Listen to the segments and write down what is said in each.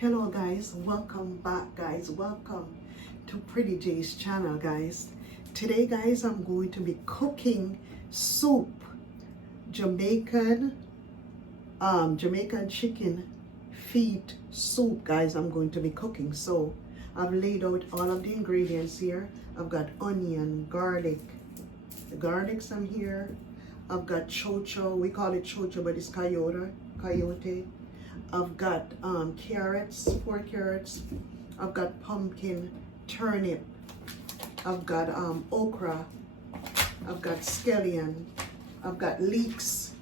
Hello guys, welcome back guys, welcome to Pretty J's channel guys. Today guys, I'm going to be cooking soup, Jamaican chicken feet soup guys. I'm going to be cooking. So I've laid out all of the ingredients here. I've got onion, garlic, the garlic's on here. I've got chocho, we call it chocho but it's coyote. I've got carrots, 4 carrots. I've got pumpkin, turnip. I've got okra. I've got scallion. I've got leeks.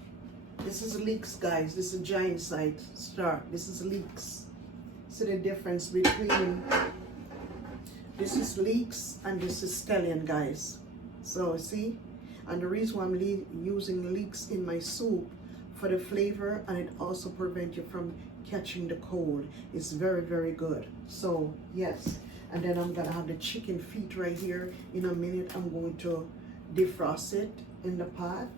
This is leeks, guys. This is a giant size star. This is leeks. See the difference between this is leeks and this is scallion, guys. So see, and the reason why I'm using leeks in my soup for the flavor, and it also prevents you from catching the cold. It's very, very good. So yes, and then I'm gonna have the chicken feet right here. In a minute, I'm going to defrost it in the pot.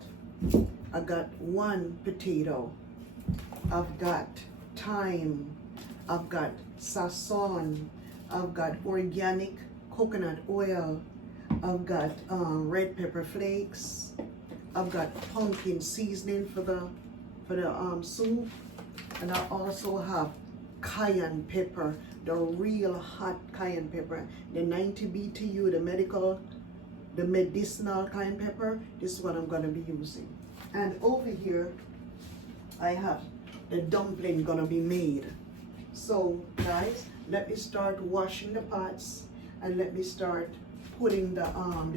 I got 1 potato. I've got thyme. I've got sazon. I've got organic coconut oil. I've got red pepper flakes. I've got pumpkin seasoning for the soup, and I also have cayenne pepper, the real hot cayenne pepper, the 90 BTU, the medicinal cayenne pepper. This is what I'm gonna be using. And over here, I have the dumpling gonna be made. So guys, let me start washing the pots and let me start putting the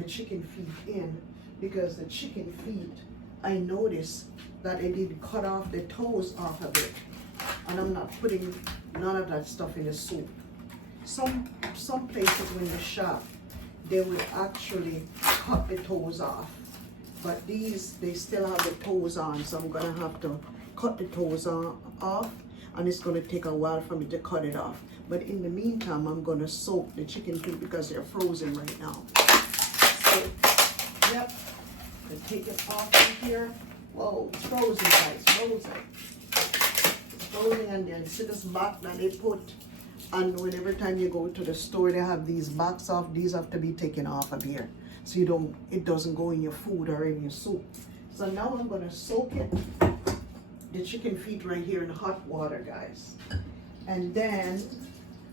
chicken feet in, because the chicken feet, I noticed that I did cut off the toes off of it, and I'm not putting none of that stuff in the soup. Some places when you shop, they will actually cut the toes off, but these, they still have the toes on, so I'm gonna have to cut the toes off, and it's gonna take a while for me to cut it off. But in the meantime, I'm gonna soak the chicken feet because they're frozen right now. So, yep, I take it off from here. Whoa, it's frozen, guys, frozen. It's frozen, and then see this box that they put, and whenever time you go to the store, they have these box off. These have to be taken off of here, so it doesn't go in your food or in your soup. So now I'm gonna soak it, the chicken feet right here in hot water, guys. And then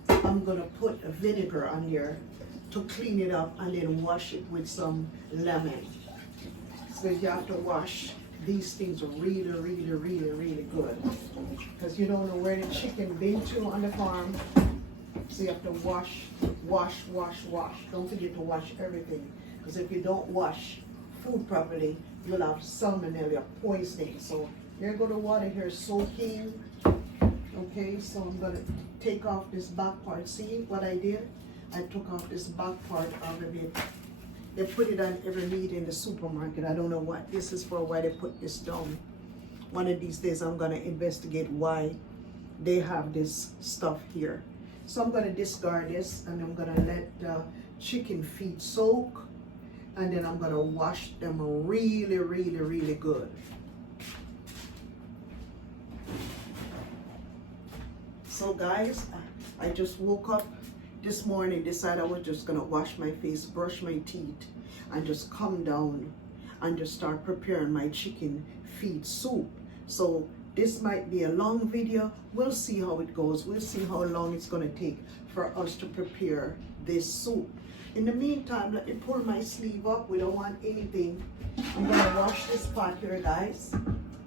I'm gonna put a vinegar on there to clean it up, and then wash it with some lemon. So you have to wash these things are really, really, really, really good, because you don't know where the chicken been to on the farm. So you have to wash. Don't forget to wash everything, because if you don't wash food properly, you'll have salmonella poisoning. So here go the water here soaking. Okay, so I'm gonna take off this back part. See what I did? I took off this back part of it. They put it on every meat in the supermarket. I don't know what this is for, why they put this down. One of these days I'm gonna investigate why they have this stuff here. So I'm gonna discard this, and I'm gonna let the chicken feet soak, and then I'm gonna wash them really, really, really good. So guys, I just woke up this morning, decided I was just gonna wash my face, brush my teeth, and just come down and just start preparing my chicken feet soup. So this might be a long video. We'll see how it goes. We'll see how long it's gonna take for us to prepare this soup. In the meantime, let me pull my sleeve up. We don't want anything. I'm gonna wash this pot here, guys.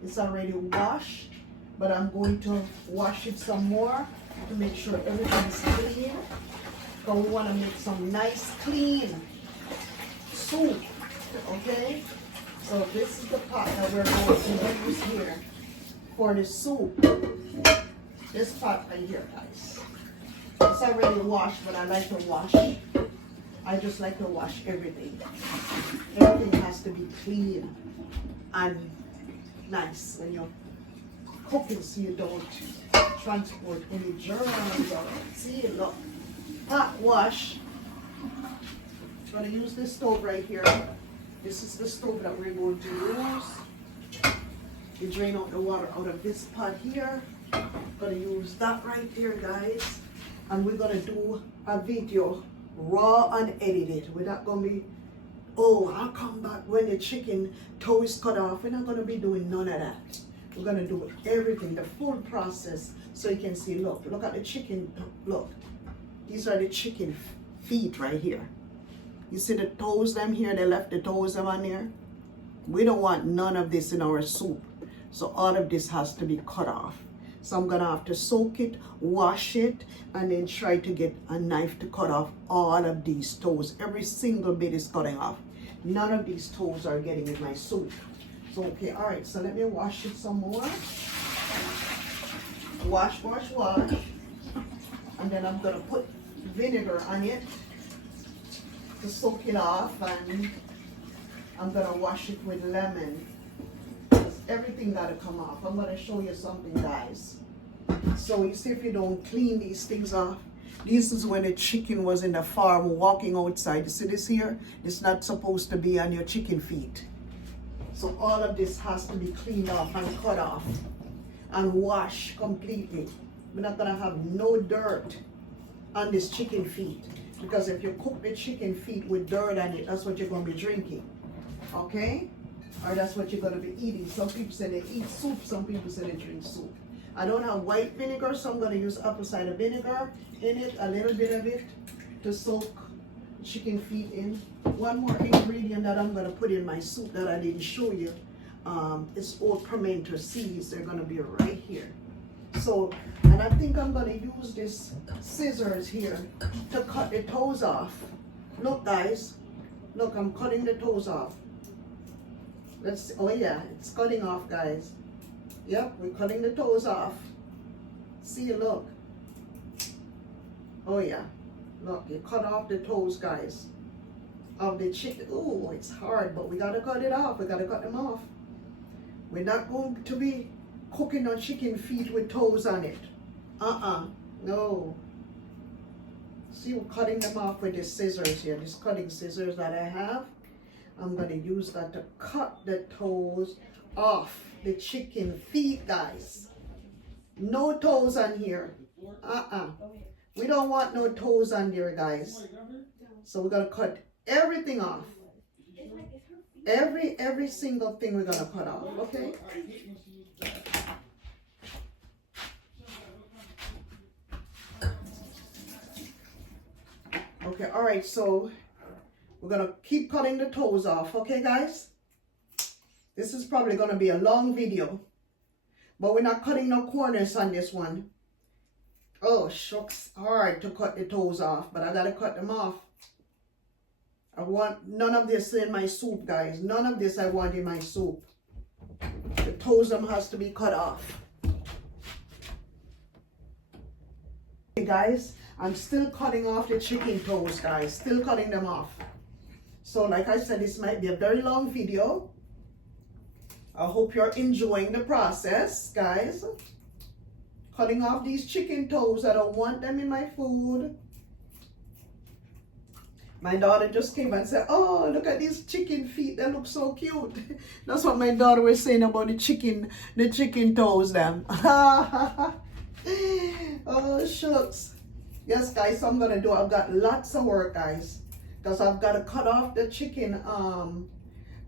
It's already washed, but I'm going to wash it some more to make sure everything's clean. So we want to make some nice clean soup, okay? So this is the pot that we're going to use here for the soup. This pot right here, guys. It's already washed, but I like to wash. I just like to wash everything. Everything has to be clean and nice when you're cooking, so you don't transport any germs. See, look. Hot wash. I'm going to use this stove right here. This is the stove that we're going to use. You drain out the water out of this pot here. Gonna use that right there, guys. And we're gonna do a video raw and edited. We're not gonna be, oh, I'll come back when the chicken toe is cut off. We're not gonna be doing none of that. We're gonna do everything, the full process, so you can see. Look at the chicken. Look, these are the chicken feet right here. You see the toes them here? They left the toes them on there. We don't want none of this in our soup, so all of this has to be cut off. So I'm gonna have to soak it, wash it, and then try to get a knife to cut off all of these toes. Every single bit is cutting off. None of these toes are getting in my soup. So, okay, all right, so let me wash it some more. Wash. And then I'm gonna put vinegar on it to soak it off, and I'm gonna wash it with lemon. Everything gotta come off. I'm gonna show you something, guys. So you see, if you don't clean these things off, this is when the chicken was in the farm walking outside. You see this here? It's not supposed to be on your chicken feet. So all of this has to be cleaned off and cut off and washed completely. We're not gonna have no dirt on this chicken feet, because if you cook the chicken feet with dirt on it, that's what you're gonna be drinking, okay? Or that's what you're gonna be eating. Some people say they eat soup, some people say they drink soup. I don't have white vinegar, so I'm gonna use apple cider vinegar in it, a little bit of it, to soak chicken feet in. One more ingredient that I'm gonna put in my soup that I didn't show you is old pimento seeds. They're gonna be right here. So, and I think I'm gonna use this scissors here to cut the toes off. Look, guys, look, I'm cutting the toes off. Let's see. Oh yeah, it's cutting off, guys. Yep, we're cutting the toes off. See, look. Oh yeah, look, you cut off the toes, guys, of the chicken. Oh, it's hard, but we gotta cut it off. We gotta cut them off. We're not going to be cooking on chicken feet with toes on it. No. See, we're cutting them off with the scissors here. This cutting scissors that I have. I'm gonna use that to cut the toes off the chicken feet, guys. No toes on here. We don't want no toes on there, guys. So we're gonna cut everything off. Every single thing we're gonna cut off, okay? Okay, all right, so we're gonna keep cutting the toes off, okay, guys? This is probably gonna be a long video, but we're not cutting no corners on this one. Oh, shucks, hard to cut the toes off, but I gotta cut them off. I want none of this in my soup, guys. None of this I want in my soup. The toes them has to be cut off. Okay, guys, I'm still cutting off the chicken toes, guys. Still cutting them off. So like I said, this might be a very long video. I hope you're enjoying the process, guys. Cutting off these chicken toes. I don't want them in my food. My daughter just came and said, oh, look at these chicken feet. They look so cute. That's what my daughter was saying about the chicken toes, them. Oh, shucks. Yes, guys, so I'm going to do, I've got lots of work, guys. Because I've got to cut off the chicken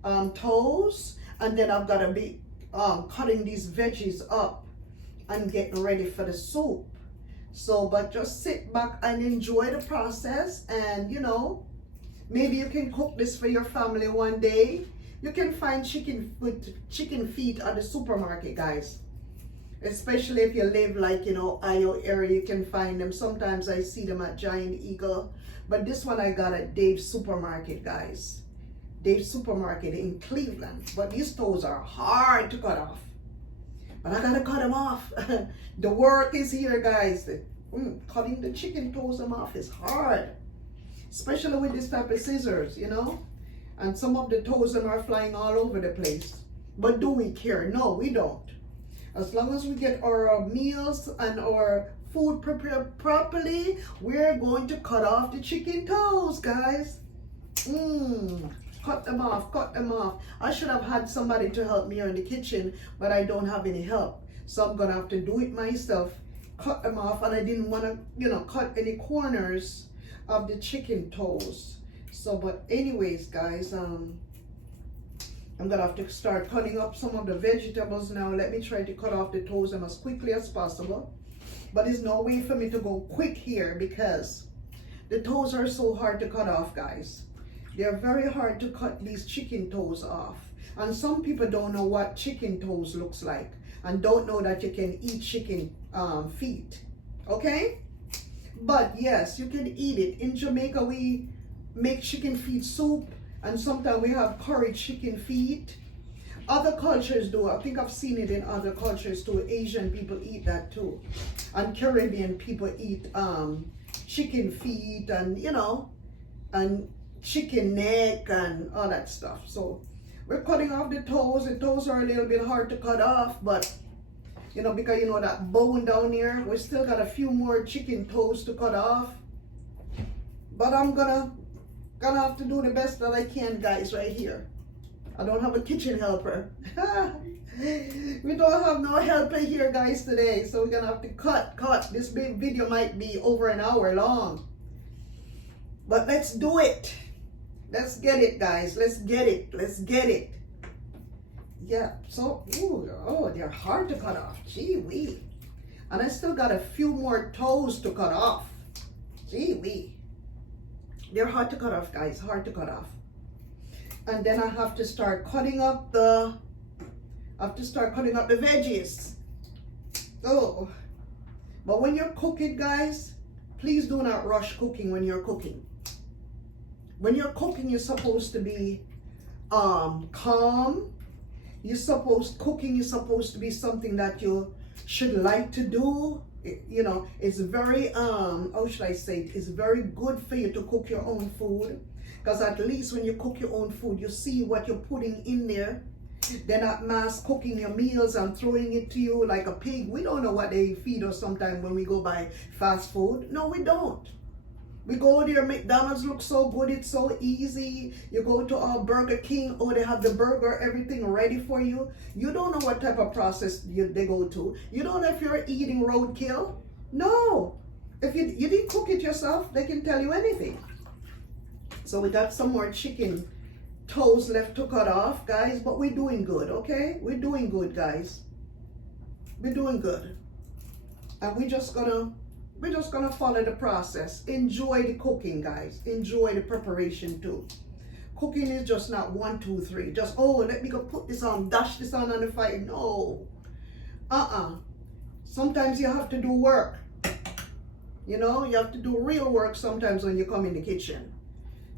toes. And then I've got to be cutting these veggies up and getting ready for the soup. So, but just sit back and enjoy the process, and you know, maybe you can cook this for your family one day. You can find chicken feet at the supermarket, guys. Especially if you live like, you know, Io area, you can find them. Sometimes I see them at Giant Eagle. But this one I got at Dave's Supermarket, guys. Dave's Supermarket in Cleveland. But these toes are hard to cut off. But I gotta cut them off. The work is here, guys. Cutting the chicken toes them off is hard. Especially with this type of scissors, you know. And some of the toes them are flying all over the place. But do we care? No, we don't. As long as we get our meals and our food prepared properly, we're going to cut off the chicken toes, guys. Cut them off, cut them off. I should have had somebody to help me here in the kitchen, but I don't have any help. So I'm gonna have to do it myself cut them off, and I didn't want to, you know, cut any corners of the chicken toes. So, but anyways, guys, I'm gonna have to start cutting up some of the vegetables now. Let me try to cut off the toes as quickly as possible. But there's no way for me to go quick here because the toes are so hard to cut off, guys. They're very hard to cut these chicken toes off. And some people don't know what chicken toes looks like and don't know that you can eat chicken feet. Okay? But yes, you can eat it. In Jamaica, we make chicken feet soup, and sometimes we have curry chicken feet. Other cultures do. I think I've seen it in other cultures too. Asian people eat that too. And Caribbean people eat chicken feet and, you know, and chicken neck and all that stuff. So we're cutting off the toes. The toes are a little bit hard to cut off, but you know, because you know that bone down here, we still got a few more chicken toes to cut off. But I'm gonna have to do the best that I can, guys, right here. I don't have a kitchen helper. We don't have no helper here, guys, today. So we're gonna have to cut. This big video might be over an hour long. But let's do it. Let's get it, guys. Let's get it. Let's get it. Yeah, so, ooh, oh, they're hard to cut off. Gee wee. And I still got a few more toes to cut off. Gee wee. They're hard to cut off, guys. Hard to cut off. And then I have to start cutting up the veggies. Oh. But when you're cooking, guys, please do not rush cooking when you're cooking. When you're cooking, you're supposed to be calm. Cooking is supposed to be something that you should like to do. You know, it's very, how should I say it? It's very good for you to cook your own food. Because at least when you cook your own food, you see what you're putting in there. They're not mass cooking your meals and throwing it to you like a pig. We don't know what they feed us sometimes when we go buy fast food. No, we don't. We go there, McDonald's looks so good, it's so easy. You go to Burger King, oh, they have the burger, everything ready for you. You don't know what type of process they go to. You don't know if you're eating roadkill. No. If you didn't cook it yourself, they can tell you anything. So we got some more chicken toes left to cut off, guys, but we're doing good, okay? We're doing good, guys. We're doing good. And we're just gonna follow the process. Enjoy the cooking, guys. Enjoy the preparation too. Cooking is just not 1, 2, 3. Just, oh, let me go put this on, dash this on the fire. No. Sometimes you have to do work. You know, you have to do real work sometimes when you come in the kitchen.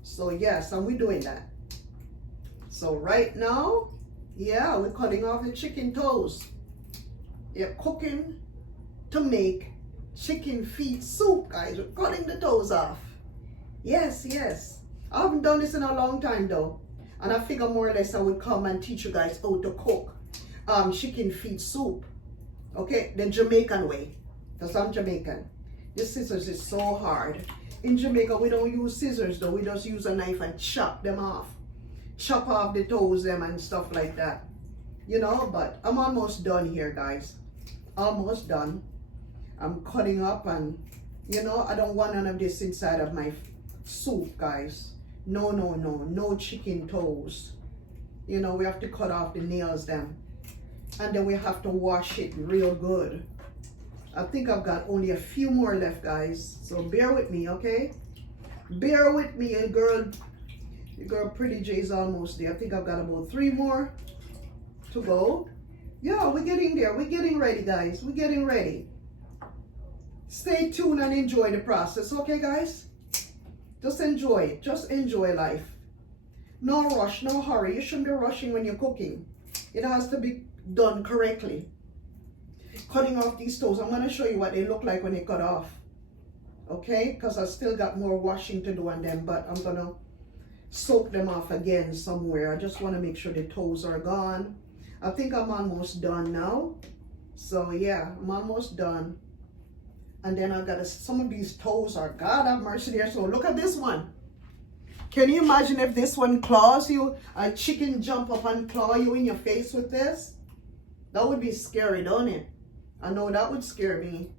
So yes, and we're doing that. So right now, yeah, we're cutting off the chicken toes. You're cooking to make chicken feet soup, guys. We're cutting the toes off. Yes, yes. I haven't done this in a long time though. And I figure more or less I would come and teach you guys how to cook chicken feet soup. Okay, the Jamaican way. Because I'm Jamaican. This scissors is so hard. In Jamaica, we don't use scissors though. We just use a knife and chop them off. Chop off the toes them and stuff like that. You know, but I'm almost done here, guys. Almost done. I'm cutting up and, you know, I don't want none of this inside of my soup, guys. No, no, no. No chicken toes. You know, we have to cut off the nails them. And then we have to wash it real good. I think I've got only a few more left, guys. So bear with me, okay? Bear with me, your girl Pretty J is almost there. I think I've got about 3 more to go. Yeah, we're getting there. We're getting ready, guys. We're getting ready. Stay tuned and enjoy the process, okay, guys? Just enjoy it. Just enjoy life. No rush, no hurry. You shouldn't be rushing when you're cooking. It has to be done correctly. Cutting off these toes, I'm going to show you what they look like when they cut off. Okay? Because I still got more washing to do on them, but I'm going to soak them off again somewhere. I just want to make sure the toes are gone. I think I'm almost done now. So yeah, I'm almost done. And then I've got some of these toes are, God have mercy there. So look at this one. Can you imagine if this one claws you? A chicken jump up and claw you in your face with this? That would be scary, don't it? I know that would scare me.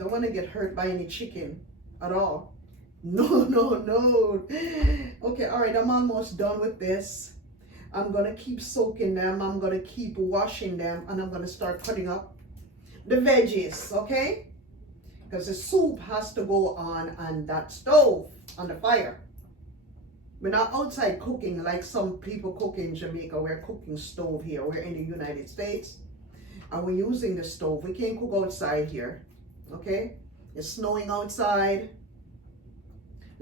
Don't want to get hurt by any chicken at all. No, no, no. Okay, all right, I'm almost done with this. I'm gonna keep soaking them. I'm gonna keep washing them, and I'm gonna start cutting up the veggies, okay? Because the soup has to go on that stove, on the fire. We're not outside cooking like some people cook in Jamaica. We're cooking stove here. We're in the United States, and we're using the stove. We can't cook outside here, okay? It's snowing outside.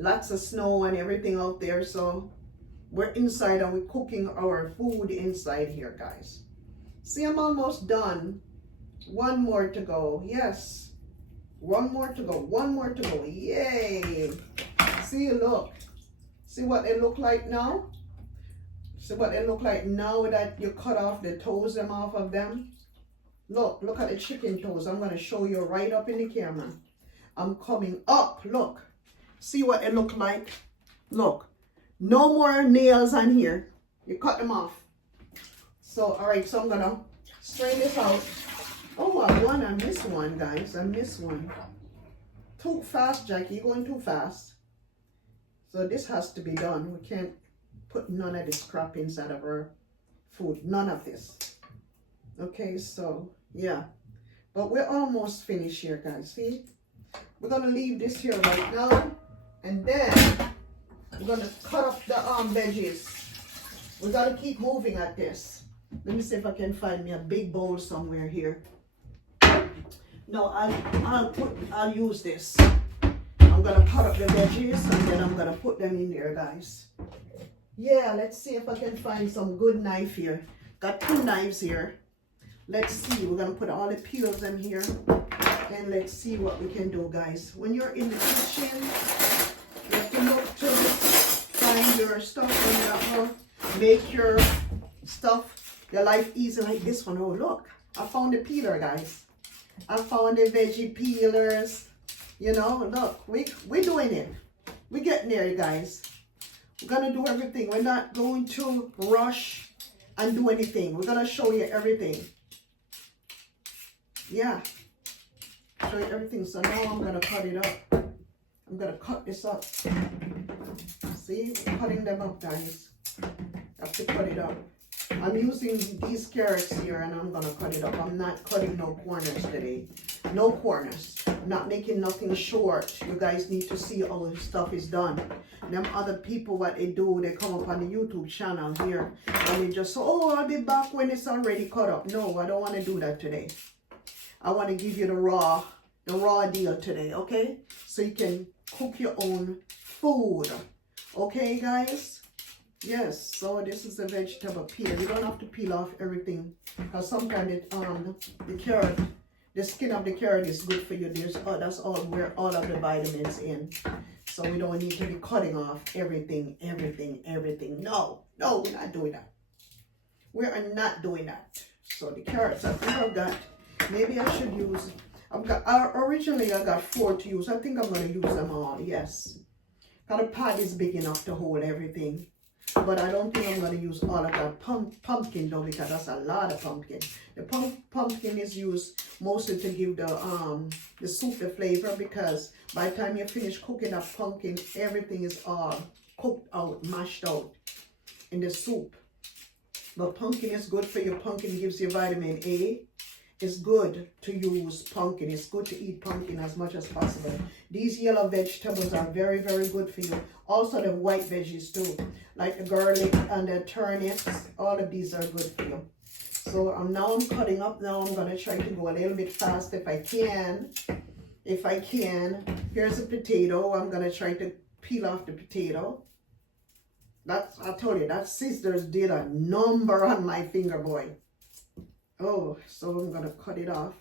Lots of snow and everything out there, so we're inside and we're cooking our food inside here, guys. See, I'm almost done. One more to go. Yes. One more to go. One more to go. Yay. See, look. See what they look like now? See what they look like now that you cut off the toes them off of them? Look at the chicken toes. I'm going to show you right up in the camera. I'm coming up. Look. See what it look like? Look. No more nails on here. You cut them off. So, all right, so I'm going to strain this out. Oh, I missed one, guys. I missed one. Too fast, Jackie. You're going too fast. So this has to be done. We can't put none of this crap inside of our food. None of this. Okay, so, yeah. But we're almost finished here, guys. See? We're going to leave this here right now. And then we're going to cut up the veggies. We got to keep moving at this. Let me see if I can find me a big bowl somewhere here. No, I'll use this. I'm going to cut up the veggies and then I'm going to put them in there, guys. Yeah, let's see if I can find some good knife here. Got 2 knives here. Let's see. We're going to put all the peels in here. And let's see what we can do, guys. When you're in the kitchen, you have to look to find your stuff and make your stuff, your life easy like this one. Oh, look. I found the peeler, guys. I found the veggie peelers. You know, look. We're doing it. We're getting there, guys. We're going to do everything. We're not going to rush and do anything. We're going to show you everything. Yeah. Show you everything. So now I'm going to cut it up. I'm going to cut this up. See? I'm cutting them up, guys. I have to cut it up. I'm using these carrots here and I'm going to cut it up. I'm not cutting no corners today. No corners. I'm not making nothing short. You guys need to see all the stuff is done. Them other people, what they do, they come up on the YouTube channel here and they just say, oh, I'll be back when it's already cut up. No, I don't want to do that today. I want to give you the raw deal today, okay? So you can cook your own food. Okay, guys? Yes, so this is a vegetable peel. You don't have to peel off everything. Because sometimes the carrot, the skin of the carrot is good for you. That's all where all of the vitamins in. So we don't need to be cutting off everything. No, we're not doing that. We are not doing that. So the carrots, I think I've got, maybe I should use, originally I got 4 to use. I think I'm going to use them all, yes. Because the pot is big enough to hold everything. But I don't think I'm going to use all of that pumpkin though, because that's a lot of pumpkin. The pumpkin is used mostly to give the soup the flavor, because by the time you finish cooking that pumpkin, everything is all cooked out, mashed out in the soup. But pumpkin is good for you. Pumpkin gives you vitamin A. It's good to use pumpkin. It's good to eat pumpkin as much as possible. These yellow vegetables are very, very good for you. Also the white veggies too, like the garlic and the turnips. All of these are good for you. So now I'm cutting up. Now I'm going to try to go a little bit fast if I can. Here's a potato. I'm going to try to peel off the potato. I told you, that scissors did a number on my finger, boy. Oh, so I'm going to cut it off.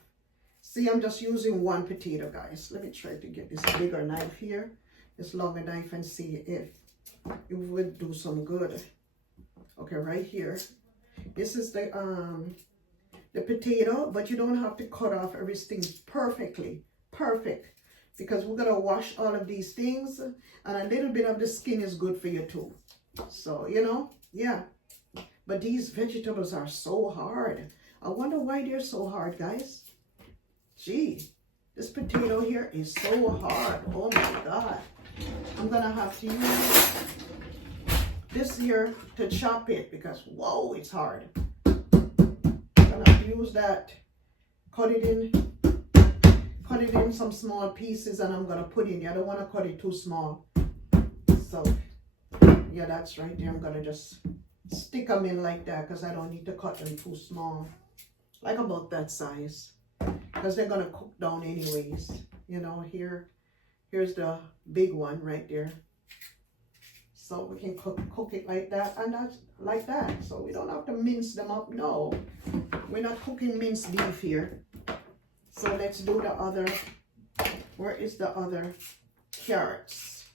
See, I'm just using 1 potato, guys. Let me try to get this bigger knife here, this longer knife, and see if it would do some good. Okay, right here. This is the potato, but you don't have to cut off everything perfectly. Perfect. Because we're going to wash all of these things, and a little bit of the skin is good for you too. So, you know, yeah. But these vegetables are so hard. I wonder why they're so hard, guys. Gee, This potato here is so hard. Oh my God. I'm gonna have to use this here to chop it because, whoa, it's hard. I'm gonna have to use that, cut it in some small pieces, and I'm gonna put in. I don't wanna cut it too small. So, yeah, that's right there. I'm gonna just stick them in like that because I don't need to cut them too small. Like about that size. Because they're gonna cook down anyways. You know, here's the big one right there. So we can cook it like that, and that's like that. So we don't have to mince them up. No, we're not cooking minced beef here. So let's do the other. Where is the other carrots?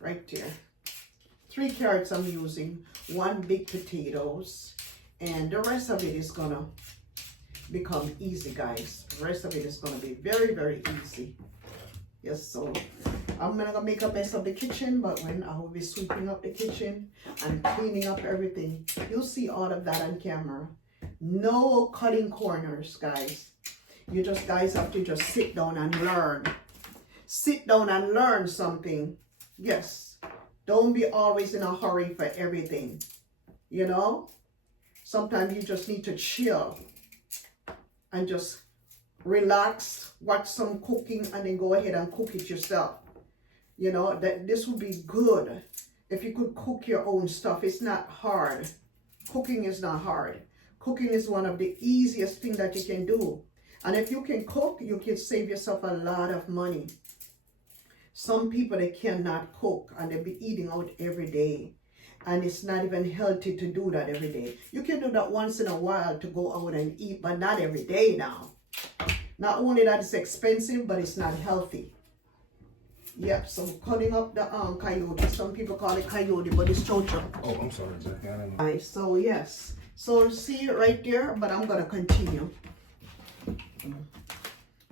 Right there. 3 carrots I'm using, 1 big potatoes, and the rest of it is gonna become easy, guys. The rest of it is gonna be very, very easy. Yes, so I'm gonna make a mess of the kitchen, but when I will be sweeping up the kitchen and cleaning up everything, you'll see all of that on camera. No cutting corners, guys. You just guys have to just sit down and learn. Sit down and learn something. Yes. Don't be always in a hurry for everything. You know? Sometimes you just need to chill and just relax, watch some cooking, and then go ahead and cook it yourself. You know, that this would be good if you could cook your own stuff. It's not hard. Cooking is not hard. Cooking is one of the easiest things that you can do. And if you can cook, you can save yourself a lot of money. Some people, they cannot cook and they be eating out every day. And it's not even healthy to do that every day. You can do that once in a while to go out and eat, but not every day now. Not only that it's expensive, but it's not healthy. Yep, so cutting up the coyote. Some people call it coyote, but it's chocho. Oh, I'm sorry, Jackie. Alright, so yes. So see it right there, but I'm going to continue.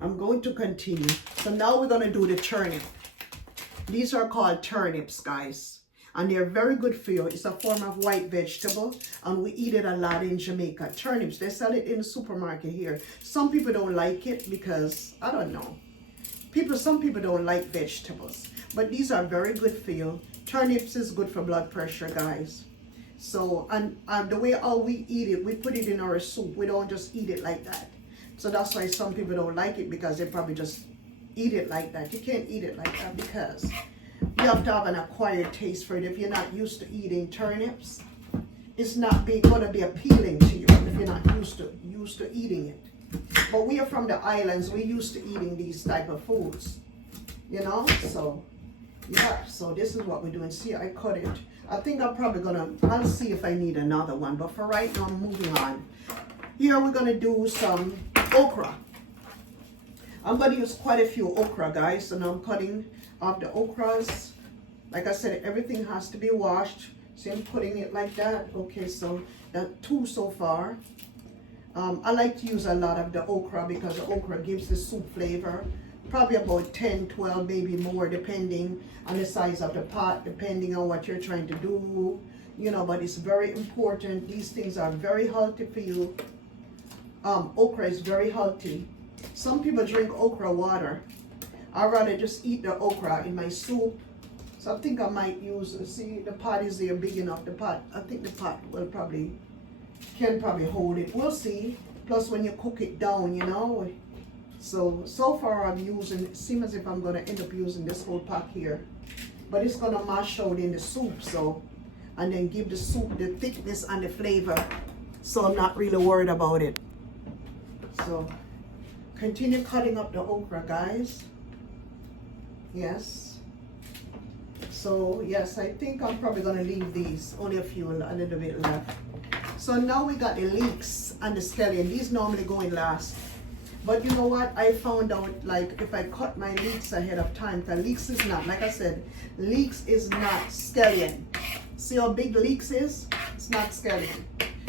I'm going to continue. So now we're going to do the turnip. These are called turnips, guys. And they're very good for you. It's a form of white vegetable, and we eat it a lot in Jamaica. Turnips, they sell it in the supermarket here. Some people don't like it because, I don't know. Some people don't like vegetables, but these are very good for you. Turnips is good for blood pressure, guys. So, and the way how we eat it, we put it in our soup. We don't just eat it like that. So that's why some people don't like it, because they probably just eat it like that. You can't eat it like that because you have to have an acquired taste for it. If you're not used to eating turnips, it's not going to be appealing to you if you're not used to eating it. But we are from the islands. We're used to eating these type of foods, you know. So yeah, so this is what we're doing. See, I cut it. I think I'm probably I'll see if I need another one, but for right now I'm moving on. Here we're gonna do some okra. I'm gonna use quite a few okra, guys, and I'm cutting off the okras. Like I said, everything has to be washed. See, I'm putting it like that. Okay, so that 2 so far. I like to use a lot of the okra because the okra gives the soup flavor. Probably about 10, 12, maybe more, depending on the size of the pot, depending on what you're trying to do. You know, but it's very important. These things are very healthy for you. Okra is very healthy. Some people drink okra water. I'd rather just eat the okra in my soup. So I think I might use, see, the pot is there big enough. The pot, I think the pot can probably hold it. We'll see. Plus when you cook it down, you know. So far I'm using, it seems as if I'm going to end up using this whole pot here. But it's going to mash out in the soup, so, and then give the soup the thickness and the flavor. So I'm not really worried about it. So continue cutting up the okra, guys. Yes. So yes, I think I'm probably going to leave these. Only a little bit left. So now we got the leeks and the scallion. These normally go in last. But you know what? I found out, like, if I cut my leeks ahead of time, because leeks is not, like I said, leeks is not scallion. See how big leeks is? It's not scallion.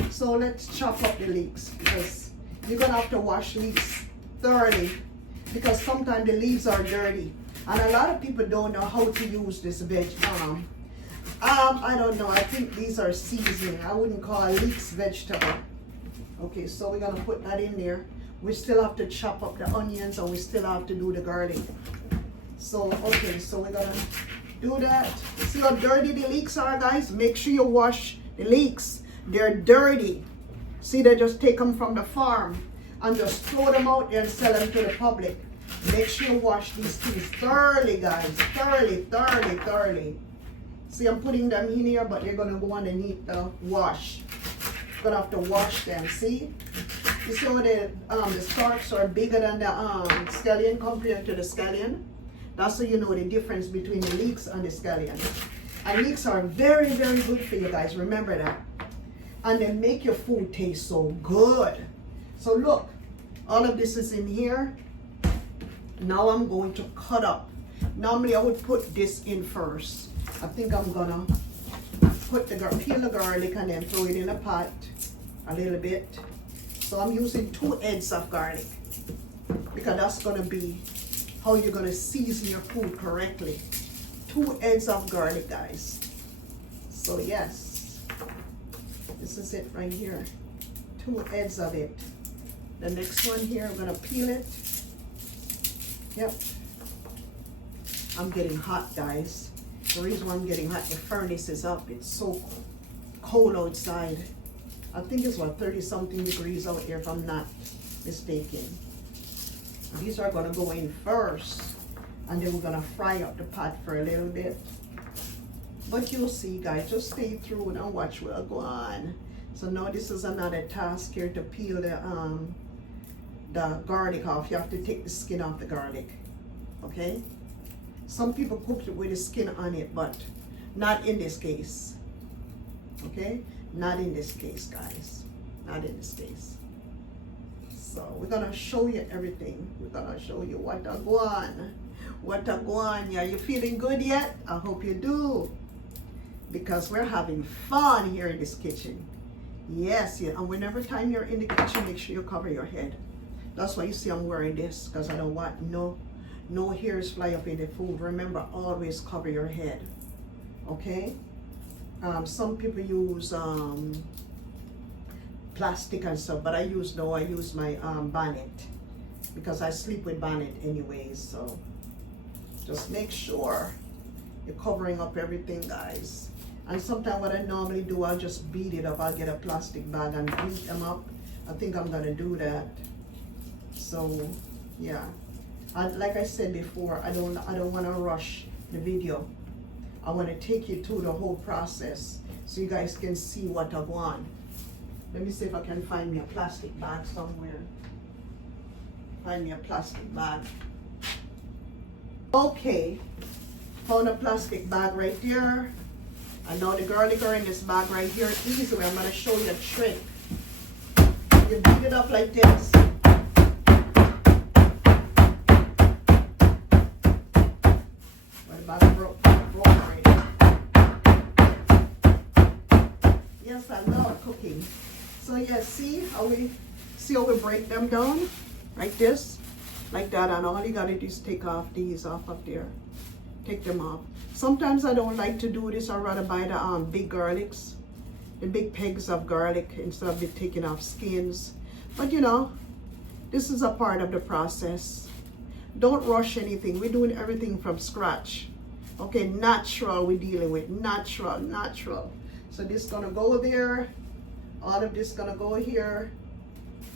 So let's chop up the leeks, because you're going to have to wash leeks thoroughly, because sometimes the leaves are dirty. And a lot of people don't know how to use this veg. I don't know. I think these are seasoning. I wouldn't call leeks vegetable. Okay, so we're going to put that in there. We still have to chop up the onions and we still have to do the garlic. So, okay, so we're gonna do that. See how dirty the leeks are, guys? Make sure you wash the leeks. They're dirty. See, they just take them from the farm and just throw them out there and sell them to the public. Make sure you wash these things thoroughly, guys. Thoroughly, thoroughly, thoroughly. See, I'm putting them in here, but they're gonna go underneath the wash. Gonna have to wash them, see? You see how the stalks are bigger than the scallion compared to the scallion? That's how you know the difference between the leeks and the scallion. And leeks are very, very good for you guys, remember that. And they make your food taste so good. So look, all of this is in here. Now I'm going to cut up. Normally I would put this in first. I think I'm gonna peel the garlic and then throw it in a pot a little bit. So I'm using 2 heads of garlic because that's gonna be how you're gonna season your food correctly. 2 heads of garlic, guys. So yes, this is it right here. 2 heads of it. The next one here, I'm gonna peel it. Yep. I'm getting hot, guys. The reason why I'm getting hot, the furnace is up. It's so cold outside. I think it's what, 30 something degrees out here if I'm not mistaken. These are gonna go in first and then we're gonna fry up the pot for a little bit. But you'll see, guys, just stay through and watch what'll go on. So now this is another task here to peel the garlic off. You have to take the skin off the garlic, okay? Some people cook it with the skin on it, but not in this case, okay? Not in this case, guys, not in this case. So we're gonna show you everything. We're gonna show you what a go on. What a go on. Are you feeling good yet? I hope you do, because we're having fun here in this kitchen. Yes, yeah. And whenever time you're in the kitchen, make sure you cover your head. That's why you see I'm wearing this, because I don't want no hairs fly up in the food. Remember, always cover your head, okay? Some people use plastic and stuff, but I use my bonnet, because I sleep with bonnet anyways. So just make sure you're covering up everything, guys. And sometimes what I normally do, I'll just beat it up. I'll get a plastic bag and beat them up. I think I'm gonna do that. So yeah, like I said before, I don't want to rush the video. I want to take you through the whole process so you guys can see what I want. Let me see if I can find me a plastic bag somewhere. Find me a plastic bag. Okay, found a plastic bag right there. And now the garlic are in this bag right here. Easily, I'm going to show you a trick. You beat it up like this. Yes, I love cooking. So yeah, see how we break them down like this, like that, and all you gotta do is take off these off up there. Take them off. Sometimes I don't like to do this. I'd rather buy the big garlics, the big pegs of garlic, instead of taking off skins. But you know, this is a part of the process. Don't rush anything. We're doing everything from scratch. Okay, natural we're dealing with. Natural. So this is gonna go there. All of this gonna go here.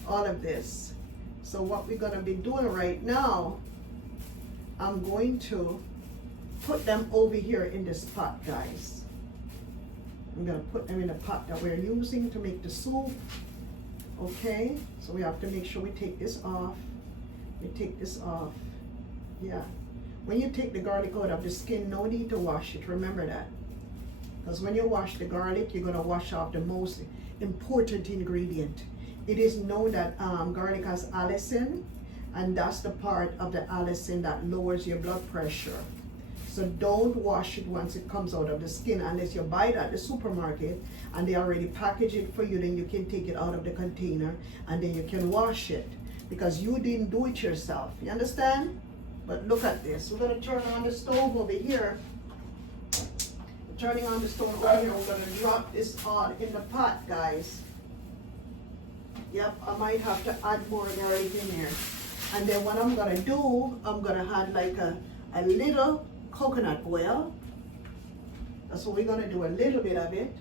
All of this. So what we're gonna be doing right now, I'm going to put them over here in this pot, guys. I'm gonna put them in the pot that we're using to make the soup. Okay, so we have to make sure we take this off. We take this off. Yeah. When you take the garlic out of the skin, no need to wash it. Remember that. Because when you wash the garlic, you're going to wash off the most important ingredient. It is known that garlic has allicin, and that's the part of the allicin that lowers your blood pressure. So don't wash it once it comes out of the skin, unless you buy it at the supermarket and they already package it for you. Then you can take it out of the container and then you can wash it, because you didn't do it yourself. You understand? But look at this. We're going to turn on the stove over here. Turning on the stove over here, we're going to drop this on in the pot, guys. Yep, I might have to add more garlic in there. And then what I'm gonna do, I'm gonna add like a little coconut oil. That's what we're gonna do, a little bit of it.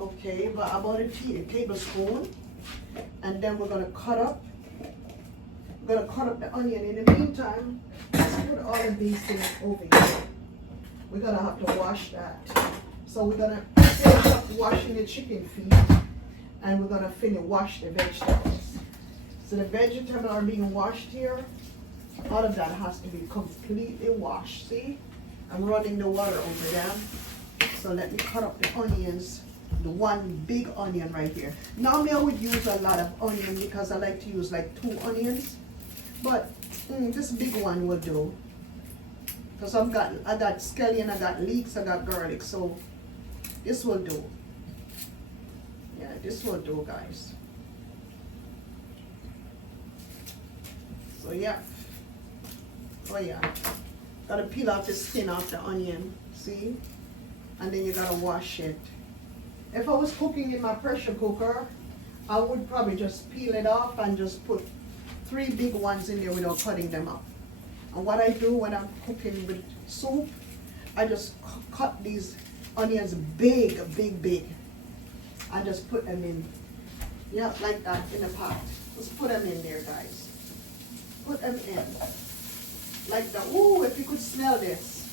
Okay, but about a tablespoon. And then we're gonna cut up the onion. In the meantime, let's put all of these things over here. We're gonna have to wash that. So we're gonna finish up washing the chicken feet, and we're gonna wash the vegetables. So the vegetables are being washed here. All of that has to be completely washed. See, I'm running the water over them. So let me cut up the onions. The one big onion right here. Normally I would use a lot of onion because I like to use like 2 onions, but this big one will do. Because I got scallion, I got leeks, I got garlic, so this will do. Yeah, this will do, guys. So yeah. Oh yeah. Gotta peel off the skin off the onion, see? And then you gotta wash it. If I was cooking in my pressure cooker, I would probably just peel it off and just put 3 big ones in there without cutting them up. And what I do when I'm cooking with soup, I just cut these onions big. I just put them in, yeah, like that in a pot. Just put them in there, guys. Put them in. Like that. Ooh, if you could smell this.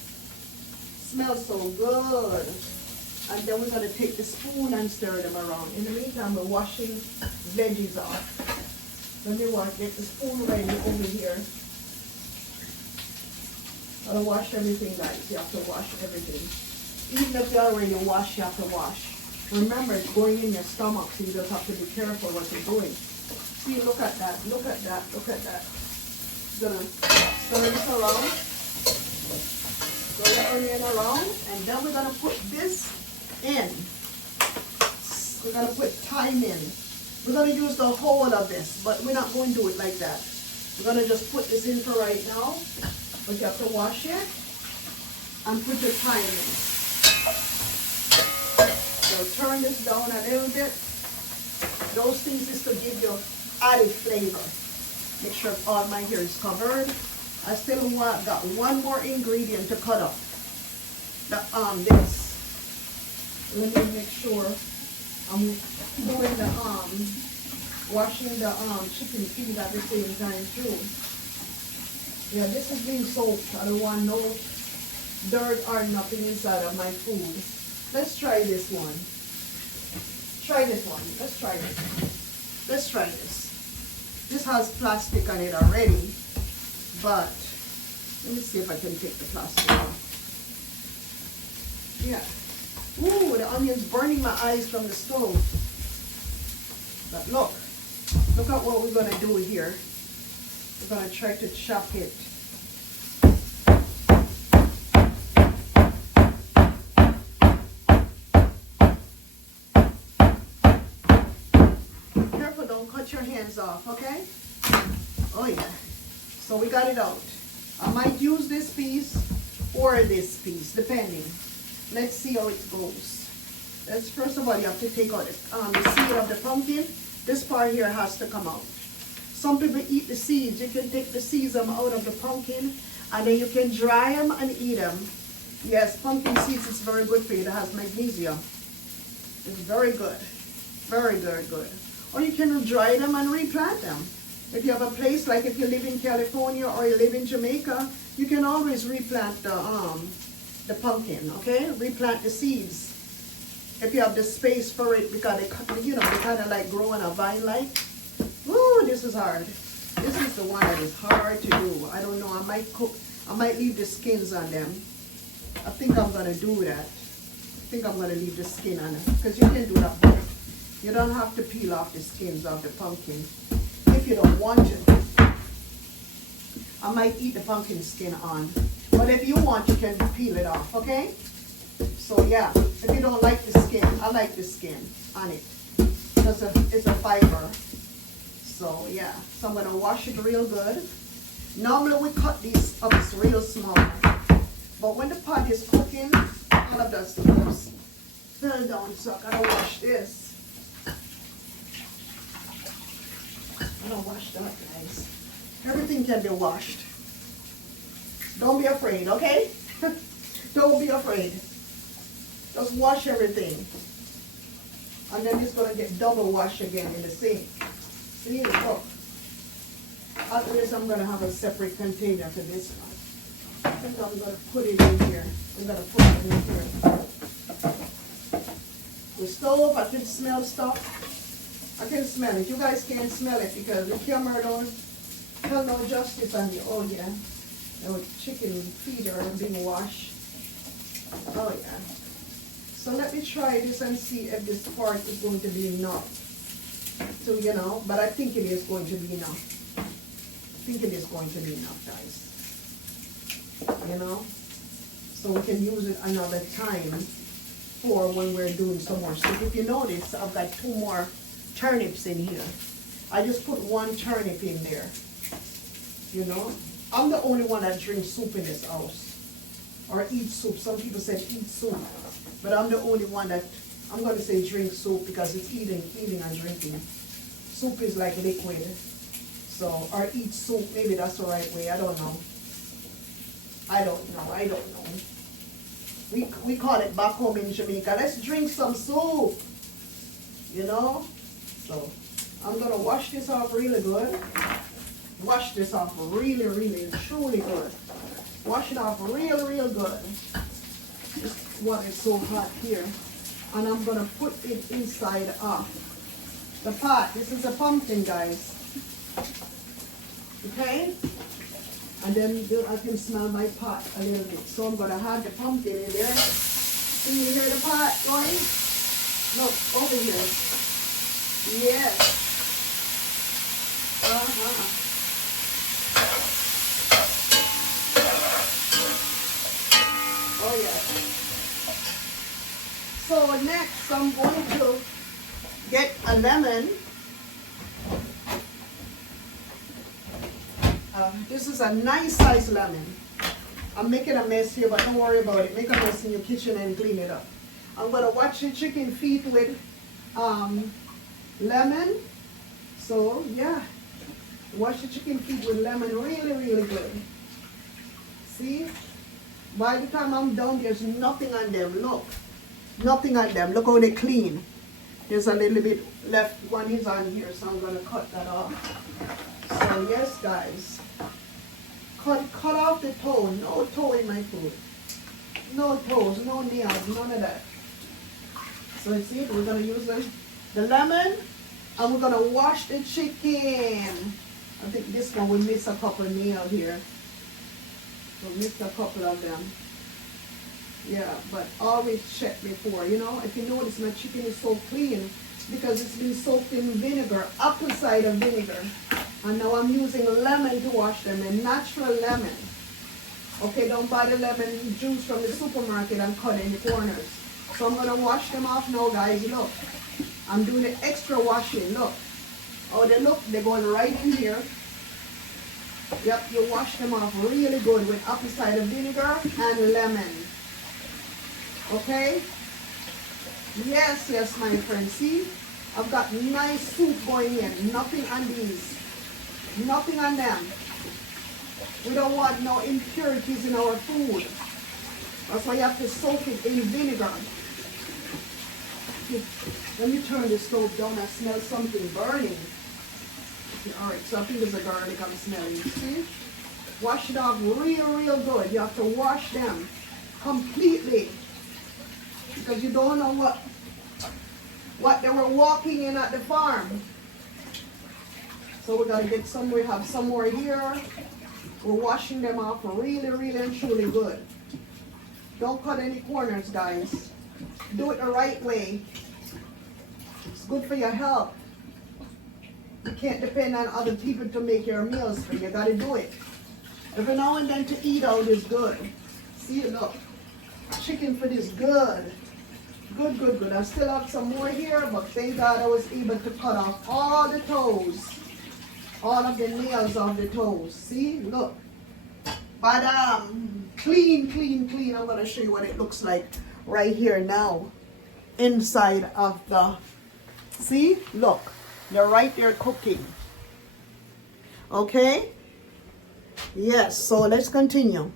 Smells so good. And then we're going to take the spoon and stir them around. In the meantime, we're washing veggies off. Let me get the spoon ready over here. Gotta wash everything, guys. You have to wash everything. Even if you already wash, you have to wash. Remember, it's going in your stomach, so you just have to be careful what you're doing. See, look at that, look at that, look at that. Gonna stir this around. Stir the onion around, and then we're gonna put this in. We're gonna put thyme in. We're gonna use the whole of this, but we're not going to do it like that. We're gonna just put this in for right now, but you have to wash it and put your thyme in. So turn this down a little bit. Those things is to give you added flavor. Make sure all my hair is covered. I still got one more ingredient to cut up. This. Let me make sure I'm doing the washing the chicken feet at the same time too. Yeah, this is being soaked. I don't want no dirt or nothing inside of my food. Let's try this one. Try this one. Let's try this. Let's try this. This has plastic on it already, but let me see if I can take the plastic off. Yeah. Ooh, the onion's burning my eyes from the stove. But look at what we're gonna do here. We're gonna try to chop it. Careful, don't cut your hands off, okay? Oh yeah. So we got it out. I might use this piece or this piece, depending. Let's see how it goes. Let's first of all, you have to take out the seed of the pumpkin. This part here has to come out. Some people eat the seeds. You can take the seeds out of the pumpkin, and then you can dry them and eat them. Yes, pumpkin seeds is very good for you. It has magnesium. It's very good. Very, very good. Or you can dry them and replant them. If you have a place, like if you live in California or you live in Jamaica, you can always replant the pumpkin, okay? Replant the seeds. If you have the space for it, because they kind of like grow on a vine like. Woo, this is hard. This is the one that is hard to do. I don't know, I might leave the skins on them. I think I'm gonna do that. I think I'm gonna leave the skin on it, because you can do that. You don't have to peel off the skins of the pumpkin if you don't want to. I might eat the pumpkin skin on. But if you want, you can peel it off, okay? So yeah, if you don't like the skin, I like the skin on it. Because it's a fiber. So yeah, so I'm gonna wash it real good. Normally we cut these up real small. But when the pot is cooking, all of that stuff fell down, so I gotta wash this. I'm gonna wash that, guys. Everything can be washed. Don't be afraid, okay? Don't be afraid. Just wash everything. And then it's gonna get double wash again in the sink. See, look. After this, I'm gonna have a separate container for this one. I think I'm gonna put it in here. I'm gonna put it in here. The stove, I can smell stuff. I can smell it. You guys can't smell it because the camera don't tell no justice on you. Oh yeah. The chicken feeder being washed. Oh yeah. So let me try this and see if this part is going to be enough. So, you know, but I think it is going to be enough. I think it is going to be enough, guys. You know? So we can use it another time for when we're doing some more soup. If you notice, I've got 2 more turnips in here. I just put 1 turnip in there. You know? I'm the only one that drinks soup in this house. Or eats soup. Some people said eat soup. But I'm the only one that, I'm going to say drink soup because it's eating and drinking. Soup is like liquid. So, or eat soup, maybe that's the right way. I don't know. I don't know. We call it back home in Jamaica. Let's drink some soup. You know? So, I'm going to wash this off really good. Wash this off really, really, truly good. Wash it off real good. This water is so hot here. And I'm going to put it inside of the pot. This is a pumpkin, guys. Okay? And then I can smell my pot a little bit. So I'm going to have the pumpkin in there. Can you hear the pot going? Look, over here. Yes. Oh yeah. So next I'm going to get a lemon. This is a nice size lemon. I'm making a mess here, but don't worry about it. Make a mess in your kitchen and clean it up. I'm going to wash the chicken feet with lemon. So yeah, wash the chicken feet with lemon really good. See? By the time I'm done, there's nothing on them. Look. Nothing on them. Look how they clean. There's a little bit left. One is on here, so I'm going to cut that off. So, yes, guys. Cut off the toe. No toe in my food. No toes, no nails, none of that. So, see, we're going to use the lemon, and we're going to wash the chicken. I think this one, we miss a couple of nails here. We missed a couple of them. Yeah, but always check before, you know. If you notice, my chicken is so clean because it's been soaked in vinegar, apple cider vinegar. And now I'm using lemon to wash them, a natural lemon. Okay, don't buy the lemon juice from the supermarket and cut in the corners. So I'm going to wash them off now, guys. Look, I'm doing the extra washing. Look. Oh, they look, they're going right in here. Yep, you wash them off really good with apple cider vinegar and lemon. Okay? Yes, my friends. See? I've got nice soup going in. Nothing on these. Nothing on them. We don't want no impurities in our food. That's why you have to soak it in vinegar. Let me turn the stove down. I smell something burning. Alright, so I think there's a garlic I'm smelling. See? Wash it off real good. You have to wash them completely. Because you don't know what they were walking in at the farm. So we're going to get some, we have some more here. We're washing them off really and truly good. Don't cut any corners, guys. Do it the right way. It's good for your health. You can't depend on other people to make your meals for you. You got to do it. Every now and then to eat out is good. See, look. Chicken foot is good. Good. I still have some more here, but thank God I was able to cut off all the toes. All of the nails of the toes. See, look. But clean. I'm going to show you what it looks like right here now. Inside of the, see, look. They're right there cooking. Okay? Yes, so let's continue.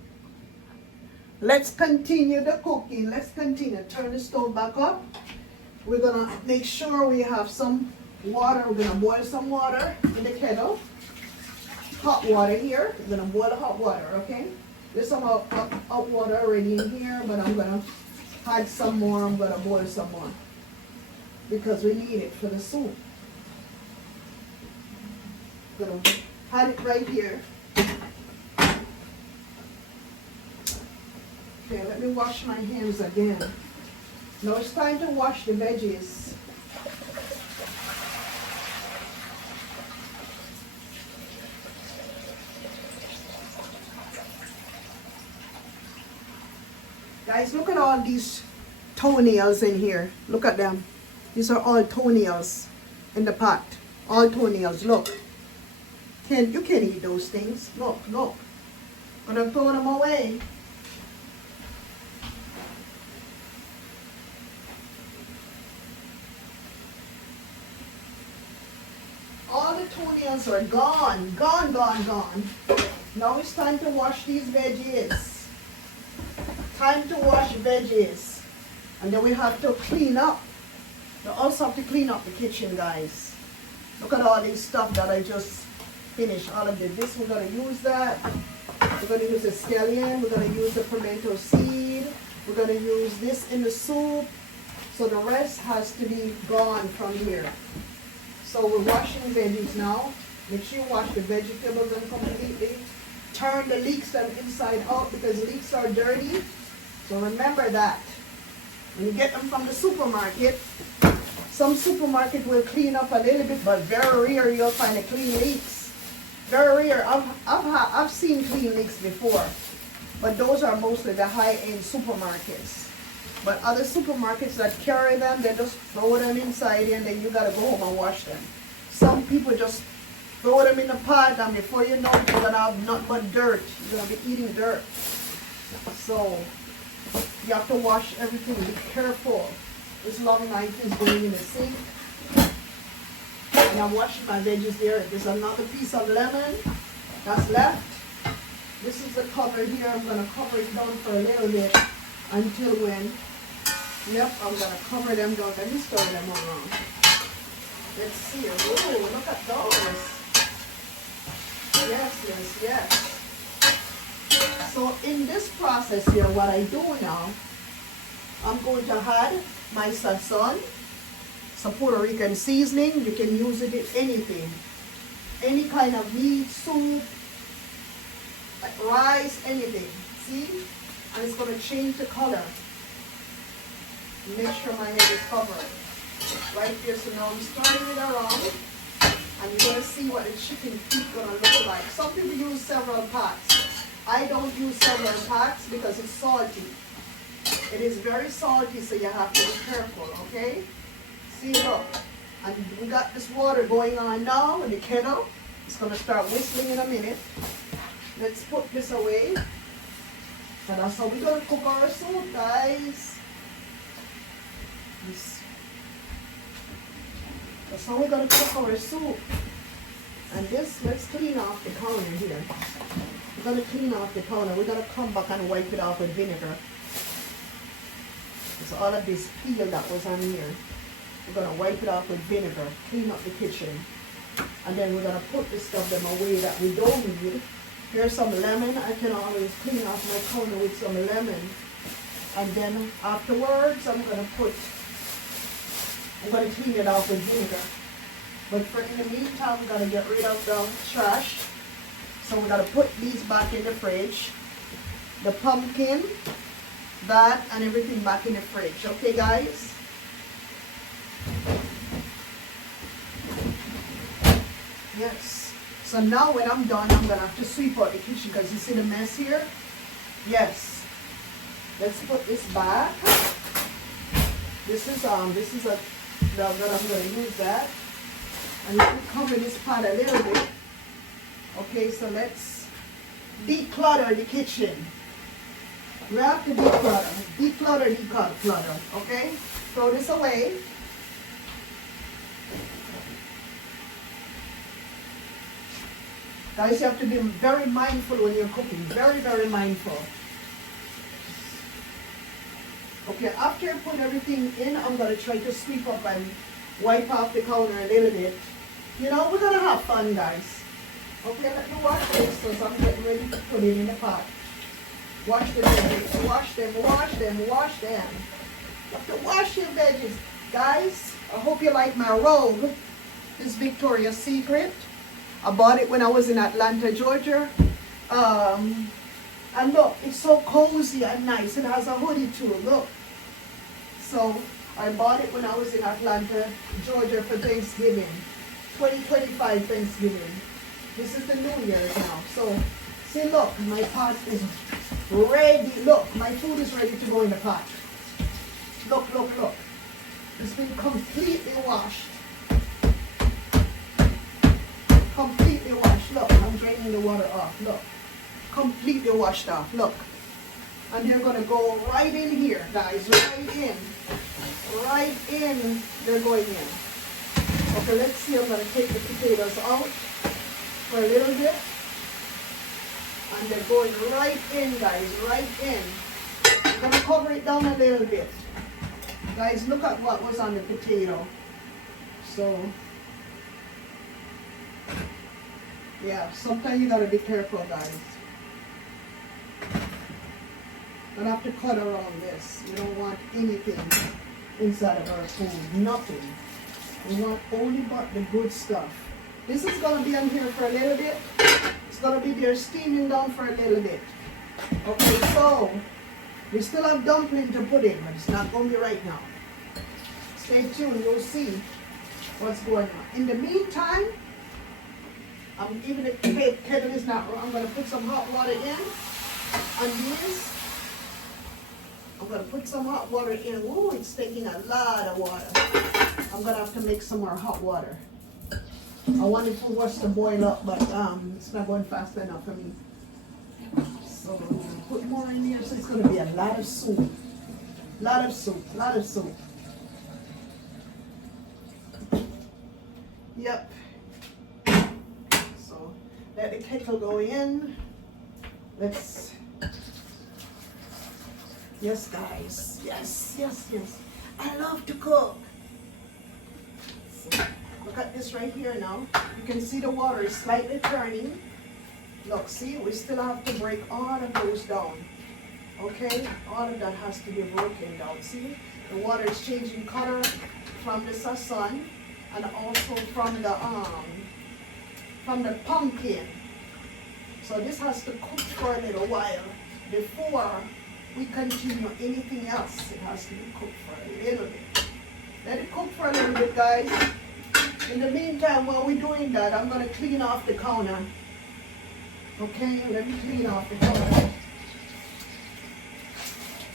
Let's continue the cooking. Let's continue. Turn the stove back up. We're gonna make sure we have some water. We're gonna boil some water in the kettle. Hot water here. We're gonna boil hot water, okay? There's some hot water already in here, but I'm gonna add some more. I'm gonna boil some more because we need it for the soup. Gonna add it right here. Okay, let me wash my hands again. Now it's time to wash the veggies. Guys, look at all these toenails in here. Look at them. These are all toenails in the pot. All toenails, look. You can't eat those things. Look, look. I'm gonna throw them away. All the toenails are gone, gone, gone, gone. Now it's time to wash these veggies. Time to wash veggies. And then we have to clean up. We also have to clean up the kitchen, guys. Look at all this stuff that I just finished. All of this, we're gonna use that. We're gonna use the scallion. We're gonna use the pimento seed. We're gonna use this in the soup. So the rest has to be gone from here. So we're washing veggies now. Make sure you wash the vegetables and completely. Turn the leeks them inside out because leeks are dirty. So remember that. When you get them from the supermarket, some supermarket will clean up a little bit, but very rare you'll find a clean leeks. Very rare. I've seen clean leeks before, but those are mostly the high-end supermarkets. But other supermarkets that carry them, they just throw them inside and then you gotta go home and wash them. Some people just throw them in the pot and before you know it, you're gonna have nothing but dirt. You're gonna be eating dirt. So you have to wash everything. Be careful. This long knife is going in the sink. And I'm washing my veggies there. There's another piece of lemon that's left. This is the cover here. I'm gonna cover it down for a little bit until when. Yep, I'm going to cover them down. Let me stir them around. Let's see. Ooh, look at those. Yes, yes, yes. So in this process here, what I do now, I'm going to add my sazon. It's a Puerto Rican seasoning. You can use it in anything. Any kind of meat, soup, like rice, anything. See? And it's going to change the color. Make sure my head is covered. Right there, so now I'm stirring it around. And you're going to see what the chicken feet going to look like. Some people use several pots. I don't use several pots because it's salty. It is very salty, so you have to be careful, okay? See, look. And we got this water going on now in the kettle. It's going to start whistling in a minute. Let's put this away. And that's how we're going to cook our soup, guys. That's how we're going to cook our soup. And this, let's clean off the counter here. We're going to clean off the counter. We're going to come back and wipe it off with vinegar. It's all of this peel that was on here. We're going to wipe it off with vinegar, clean up the kitchen. And then we're going to put the stuff them away that we don't need. Here's some lemon. I can always clean off my counter with some lemon. And then afterwards, I'm going to clean it off with vinegar. But for in the meantime, we're going to get rid of the trash. So we're going to put these back in the fridge. The pumpkin, that, and everything back in the fridge. Okay, guys? Yes. So now when I'm done, I'm going to have to sweep out the kitchen because you see the mess here? Yes. Let's put this back. This is I'm going to use that. And let me cover this pot a little bit. Okay, so let's declutter the kitchen. We have to declutter, okay? Throw this away. Guys, you have to be very mindful when you're cooking. Very, very mindful. Okay, after I put everything in, I'm going to try to sweep up and wipe off the counter a little bit. You know, we're going to have fun, guys. Okay, let me wash this so I'm getting ready to put it in the pot. Wash the veggies. Wash them, wash them, wash them. You have to wash your veggies. Guys, I hope you like my robe. This Victoria's Secret. I bought it when I was in Atlanta, Georgia. And look, it's so cozy and nice. It has a hoodie too, look. So, I bought it when I was in Atlanta, Georgia for Thanksgiving. 2025 Thanksgiving. This is the New Year's now. So, see, look, my pot is ready. Look, my food is ready to go in the pot. Look, look, look. It's been completely washed. Completely washed. Look, I'm draining the water off. Look. Completely washed off. Look. And they're going to go right in here, guys. Right in. Right in. They're going in. Okay, let's see. I'm going to take the potatoes out for a little bit. And they're going right in, guys. Right in. I'm going to cover it down a little bit. Guys, look at what was on the potato. So, yeah, sometimes you got to be careful, guys. Don't have to cut around this. You don't want anything inside of our food. Nothing. We want only but the good stuff. This is going to be on here for a little bit. It's going to be there steaming down for a little bit. Okay, so we still have dumpling to put in, but it's not going to be right now. Stay tuned. You'll see what's going on. In the meantime, even if the kettle is not wrong, I'm going to put some hot water in on these. I'm going to put some hot water in. Ooh, it's taking a lot of water. I'm going to have to make some more hot water. I wanted for what's to boil up, but it's not going fast enough for me. So I'm going to put more in here, so it's going to be a lot of soup. Lot of soup, lot of soup. Yep. So let the kettle go in. Let's, yes guys, yes, yes, yes. I love to cook. So, look at this right here now. You can see the water is slightly turning. Look, see, we still have to break all of those down. Okay, all of that has to be broken down. See, the water is changing color from the sazon and also from the pumpkin. So this has to cook for a little while before we continue anything else. It has to be cooked for a little bit. Let it cook for a little bit, guys. In the meantime, while we're doing that, I'm going to clean off the counter. Okay, let me clean off the counter.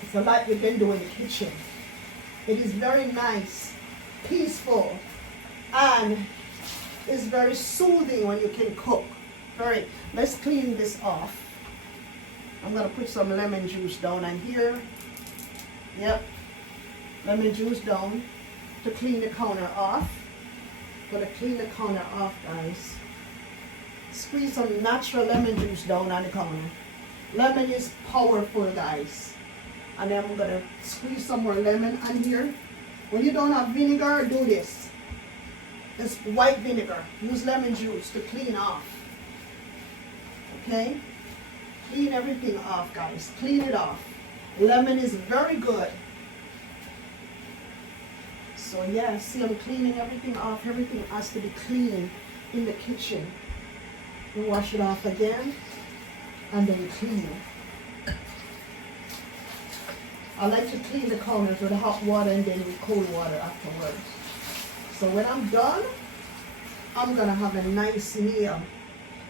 It's a lot you can do in the kitchen. It is very nice, peaceful, and it's very soothing when you can cook. Alright, let's clean this off. I'm going to put some lemon juice down on here. Yep, lemon juice down to clean the counter off. Gonna clean the counter off, guys. Squeeze some natural lemon juice down on the counter. Lemon is powerful, guys. And then I'm gonna squeeze some more lemon on here. When you don't have vinegar, do this. It's white vinegar. Use lemon juice to clean off. Okay? Clean everything off, guys. Clean it off. Lemon is very good. So yeah, see, I'm cleaning everything off. Everything has to be clean in the kitchen. You wash it off again, and then you clean it. I like to clean the counters with hot water and then with cold water afterwards. So when I'm done, I'm gonna have a nice meal.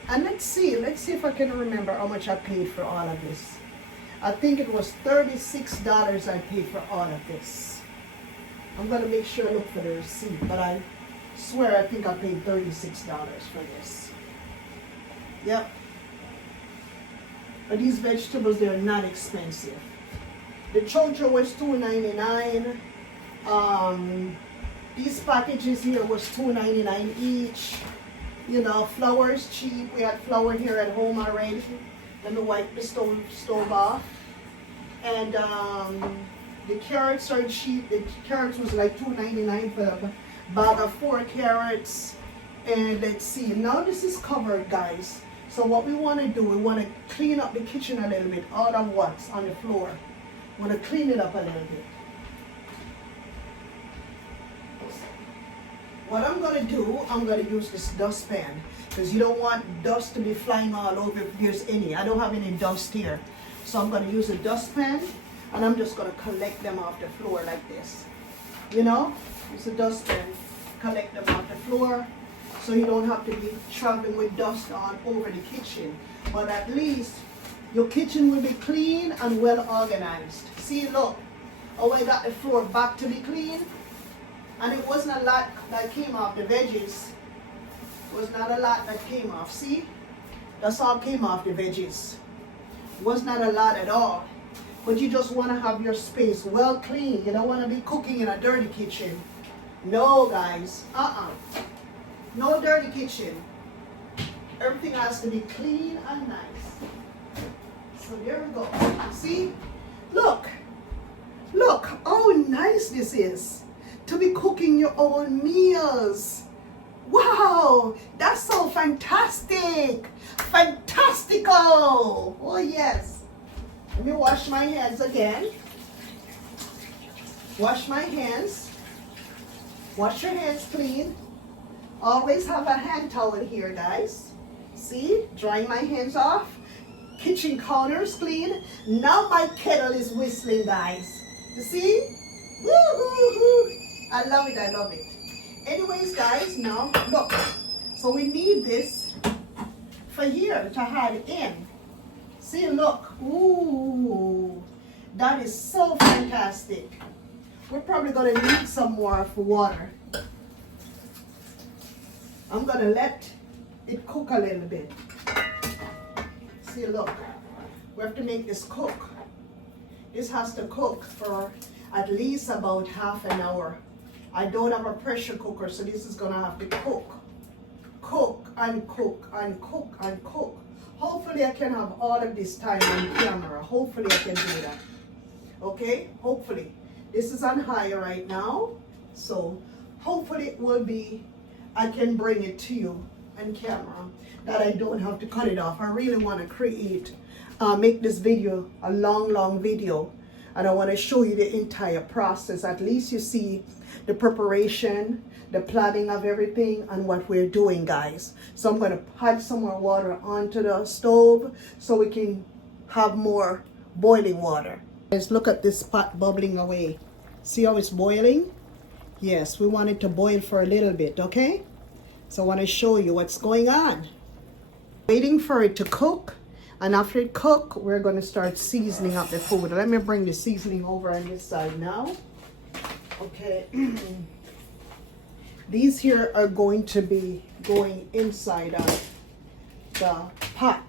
And let's see if I can remember how much I paid for all of this. I think it was $36 I paid for all of this. I'm gonna make sure I look for the receipt, but I swear I think I paid $36 for this. Yep. But these vegetables, they're not expensive. The chocho was $2.99. These packages here was $2.99 each. You know, flour is cheap. We had flour here at home already. Let me wipe the stove off. And the carrots are cheap. The carrots was like $2.99 for a bag of 4 carrots. And let's see, now this is covered, guys. So what we want to do, we want to clean up the kitchen a little bit. All the what's on the floor. We want to clean it up a little bit. What I'm going to do, I'm going to use this dustpan. Because you don't want dust to be flying all over if there's any. I don't have any dust here. So I'm going to use a dustpan. And I'm just going to collect them off the floor like this. You know, use a dustpan. Collect them off the floor. So you don't have to be traveling with dust all over the kitchen. But at least your kitchen will be clean and well organized. See, look, how I got the floor back to be clean. And it wasn't a lot that came off the veggies. It was not a lot that came off. See, that's all came off the veggies. It was not a lot at all. But you just want to have your space well clean. You don't want to be cooking in a dirty kitchen. No, guys. No dirty kitchen. Everything has to be clean and nice. So there we go. See? Look. Look how nice this is. To be cooking your own meals. Wow. That's so fantastic. Fantastical. Oh, yes. Let me wash my hands again. Wash my hands. Wash your hands clean. Always have a hand towel here, guys. See, drying my hands off. Kitchen counters clean. Now my kettle is whistling, guys. You see? Woo-hoo-hoo. I love it, I love it. Anyways, guys, now look. So we need this for here to add in. See, look. Ooh, that is so fantastic. We're probably going to need some more of water. I'm going to let it cook a little bit. See, look. We have to make this cook. This has to cook for at least about half an hour. I don't have a pressure cooker, so this is going to have to cook. Cook and cook and cook and cook. Hopefully I can have all of this time on camera. Hopefully I can do that. Okay? Hopefully. This is on high right now. So hopefully it will be, I can bring it to you on camera. That I don't have to cut it off. I really want to create, make this video a long video. And I want to show you the entire process. At least you see the preparation, the planning of everything, and what we're doing, guys. So I'm going to add some more water onto the stove so we can have more boiling water. Guys, look at this pot bubbling away. See how it's boiling? Yes, we want it to boil for a little bit, okay? So I want to show you what's going on. Waiting for it to cook. And after it cooks, we're going to start seasoning up the food. Let me bring the seasoning over on this side now. Okay. These here are going to be going inside of the pot.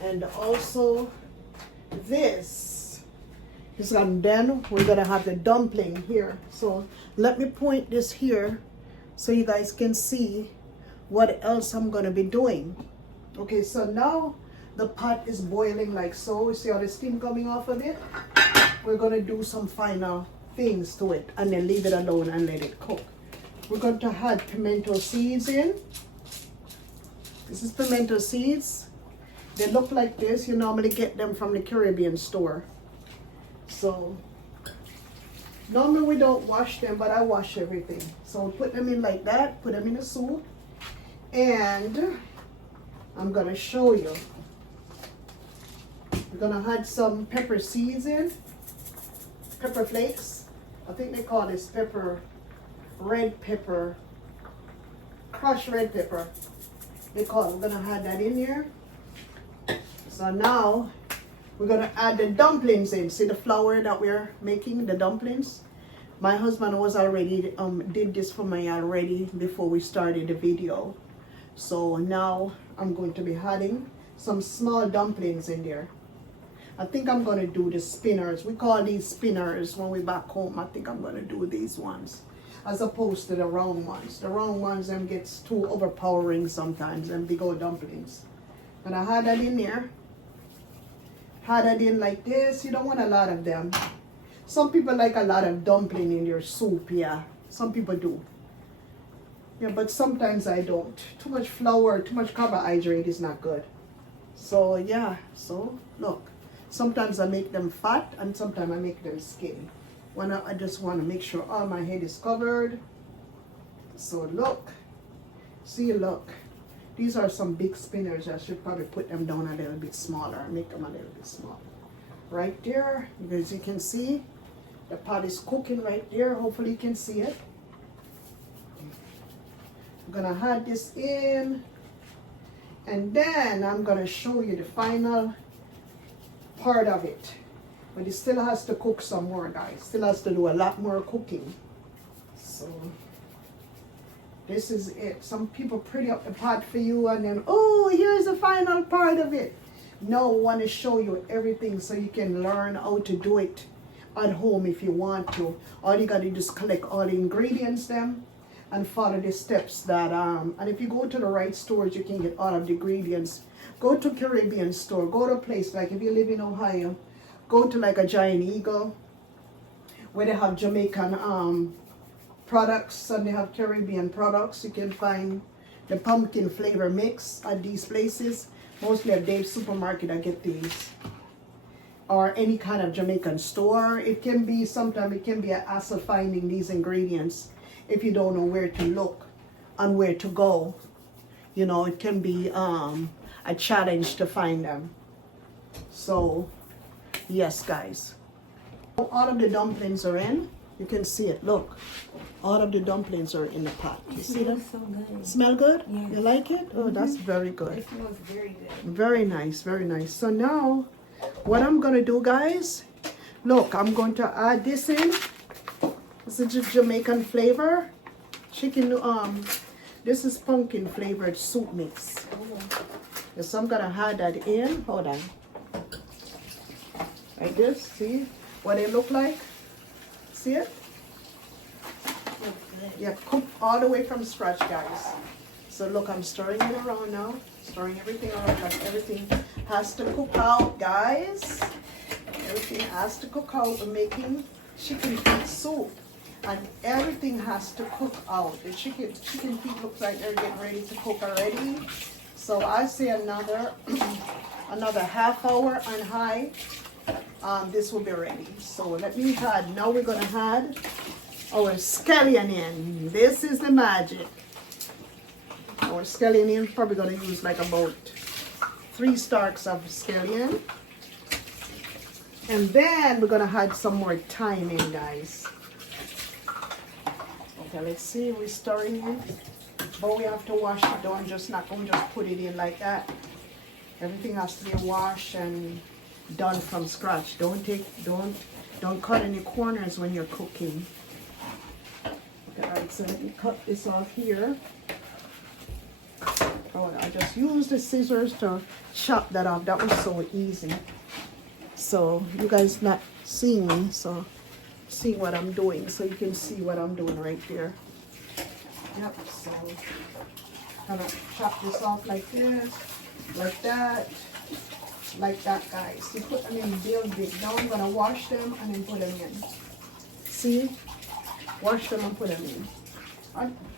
And also this is, and then we're going to have the dumpling here. So let me point this here so you guys can see what else I'm going to be doing. Okay, so now the pot is boiling like so. You see all the steam coming off of it? We're going to do some final things to it and then leave it alone and let it cook. We're going to add pimento seeds in. This is pimento seeds. They look like this. You normally get them from the Caribbean store. So normally we don't wash them, but I wash everything. So we put them in like that, put them in the soup. And I'm going to show you. We're going to add some pepper seeds in. Pepper flakes. I think they call this pepper, red pepper, crushed red pepper. They call it. We're going to add that in here. So now we're going to add the dumplings in. See the flour that we're making, the dumplings? My husband was already, did this for me already before we started the video. So now I'm going to be adding some small dumplings in there. I think I'm going to do the spinners. We call these spinners when we're back home. I think I'm going to do these ones. as opposed to the round ones. The round ones them gets too overpowering sometimes, and big old dumplings. And I had that in there. Had that in like this. You don't want a lot of them. Some people like a lot of dumpling in their soup, yeah. Some people do. Yeah, but sometimes I don't. Too much flour, too much carbohydrate is not good. So yeah, so look. Sometimes I make them fat and sometimes I make them skinny. I just want to make sure all my head is covered. So look. See, look. These are some big spinach. I should probably put them down a little bit smaller. Make them a little bit smaller. Right there, as you can see, the pot is cooking right there. Hopefully you can see it. I'm gonna add this in. And then I'm gonna show you the final part of it. But it still has to cook some more, guys. Still has to do a lot more cooking. So this is it. Some people pretty up the pot for you and then, oh, here's the final part of it. No, I want to show you everything so you can learn how to do it at home if you want to. All you got to do is collect all the ingredients them and follow the steps that, and if you go to the right stores, you can get all of the ingredients. Go to Caribbean store, go to a place like if you live in Ohio, go to like a Giant Eagle where they have Jamaican products and they have Caribbean products. You can find the pumpkin flavor mix at these places. Mostly at Dave's Supermarket I get these. Or any kind of Jamaican store. It can be, sometimes it can be a hassle finding these ingredients if you don't know where to look and where to go. You know, it can be a challenge to find them. So, yes guys. All of the dumplings are in. You can see it, look. All of the dumplings are in the pot. You see them? So good. Smell good? Yes. You like it? Oh, that's very good. It smells very good. Very nice, very nice. So now, what I'm gonna do, guys, look, I'm going to add this in. This is just Jamaican flavor. Chicken, this is pumpkin flavored soup mix. So I'm gonna add that in. Hold on. Like this, see what they look like? See it? Yeah, cook all the way from scratch, guys. So look, I'm stirring it around now. Stirring everything around because everything has to cook out, guys. Everything has to cook out. We're making chicken feet soup. And everything has to cook out. The chicken feet looks like they're getting ready to cook already. So I say another another half hour on high. This will be ready. So let me add. Now we're gonna add our scallion in. This is the magic. Our scallion in, probably gonna use like about 3 stalks of scallion. And then we're gonna add some more thyme in, guys. Okay, let's see, we're stirring it. But we have to wash it down, just not gonna just put it in like that. Everything has to be washed and done from scratch. Don't cut any corners when you're cooking. Okay, alright, so let me cut this off here. Oh, I just used the scissors to chop that off. That was so easy. So you guys not seeing me, so see what I'm doing, so you can see what I'm doing right there. Yep, so I'm gonna chop this off like this, like that, guys. You put them in real big. Now I'm gonna wash them and then put them in. See? Wash them and put them in.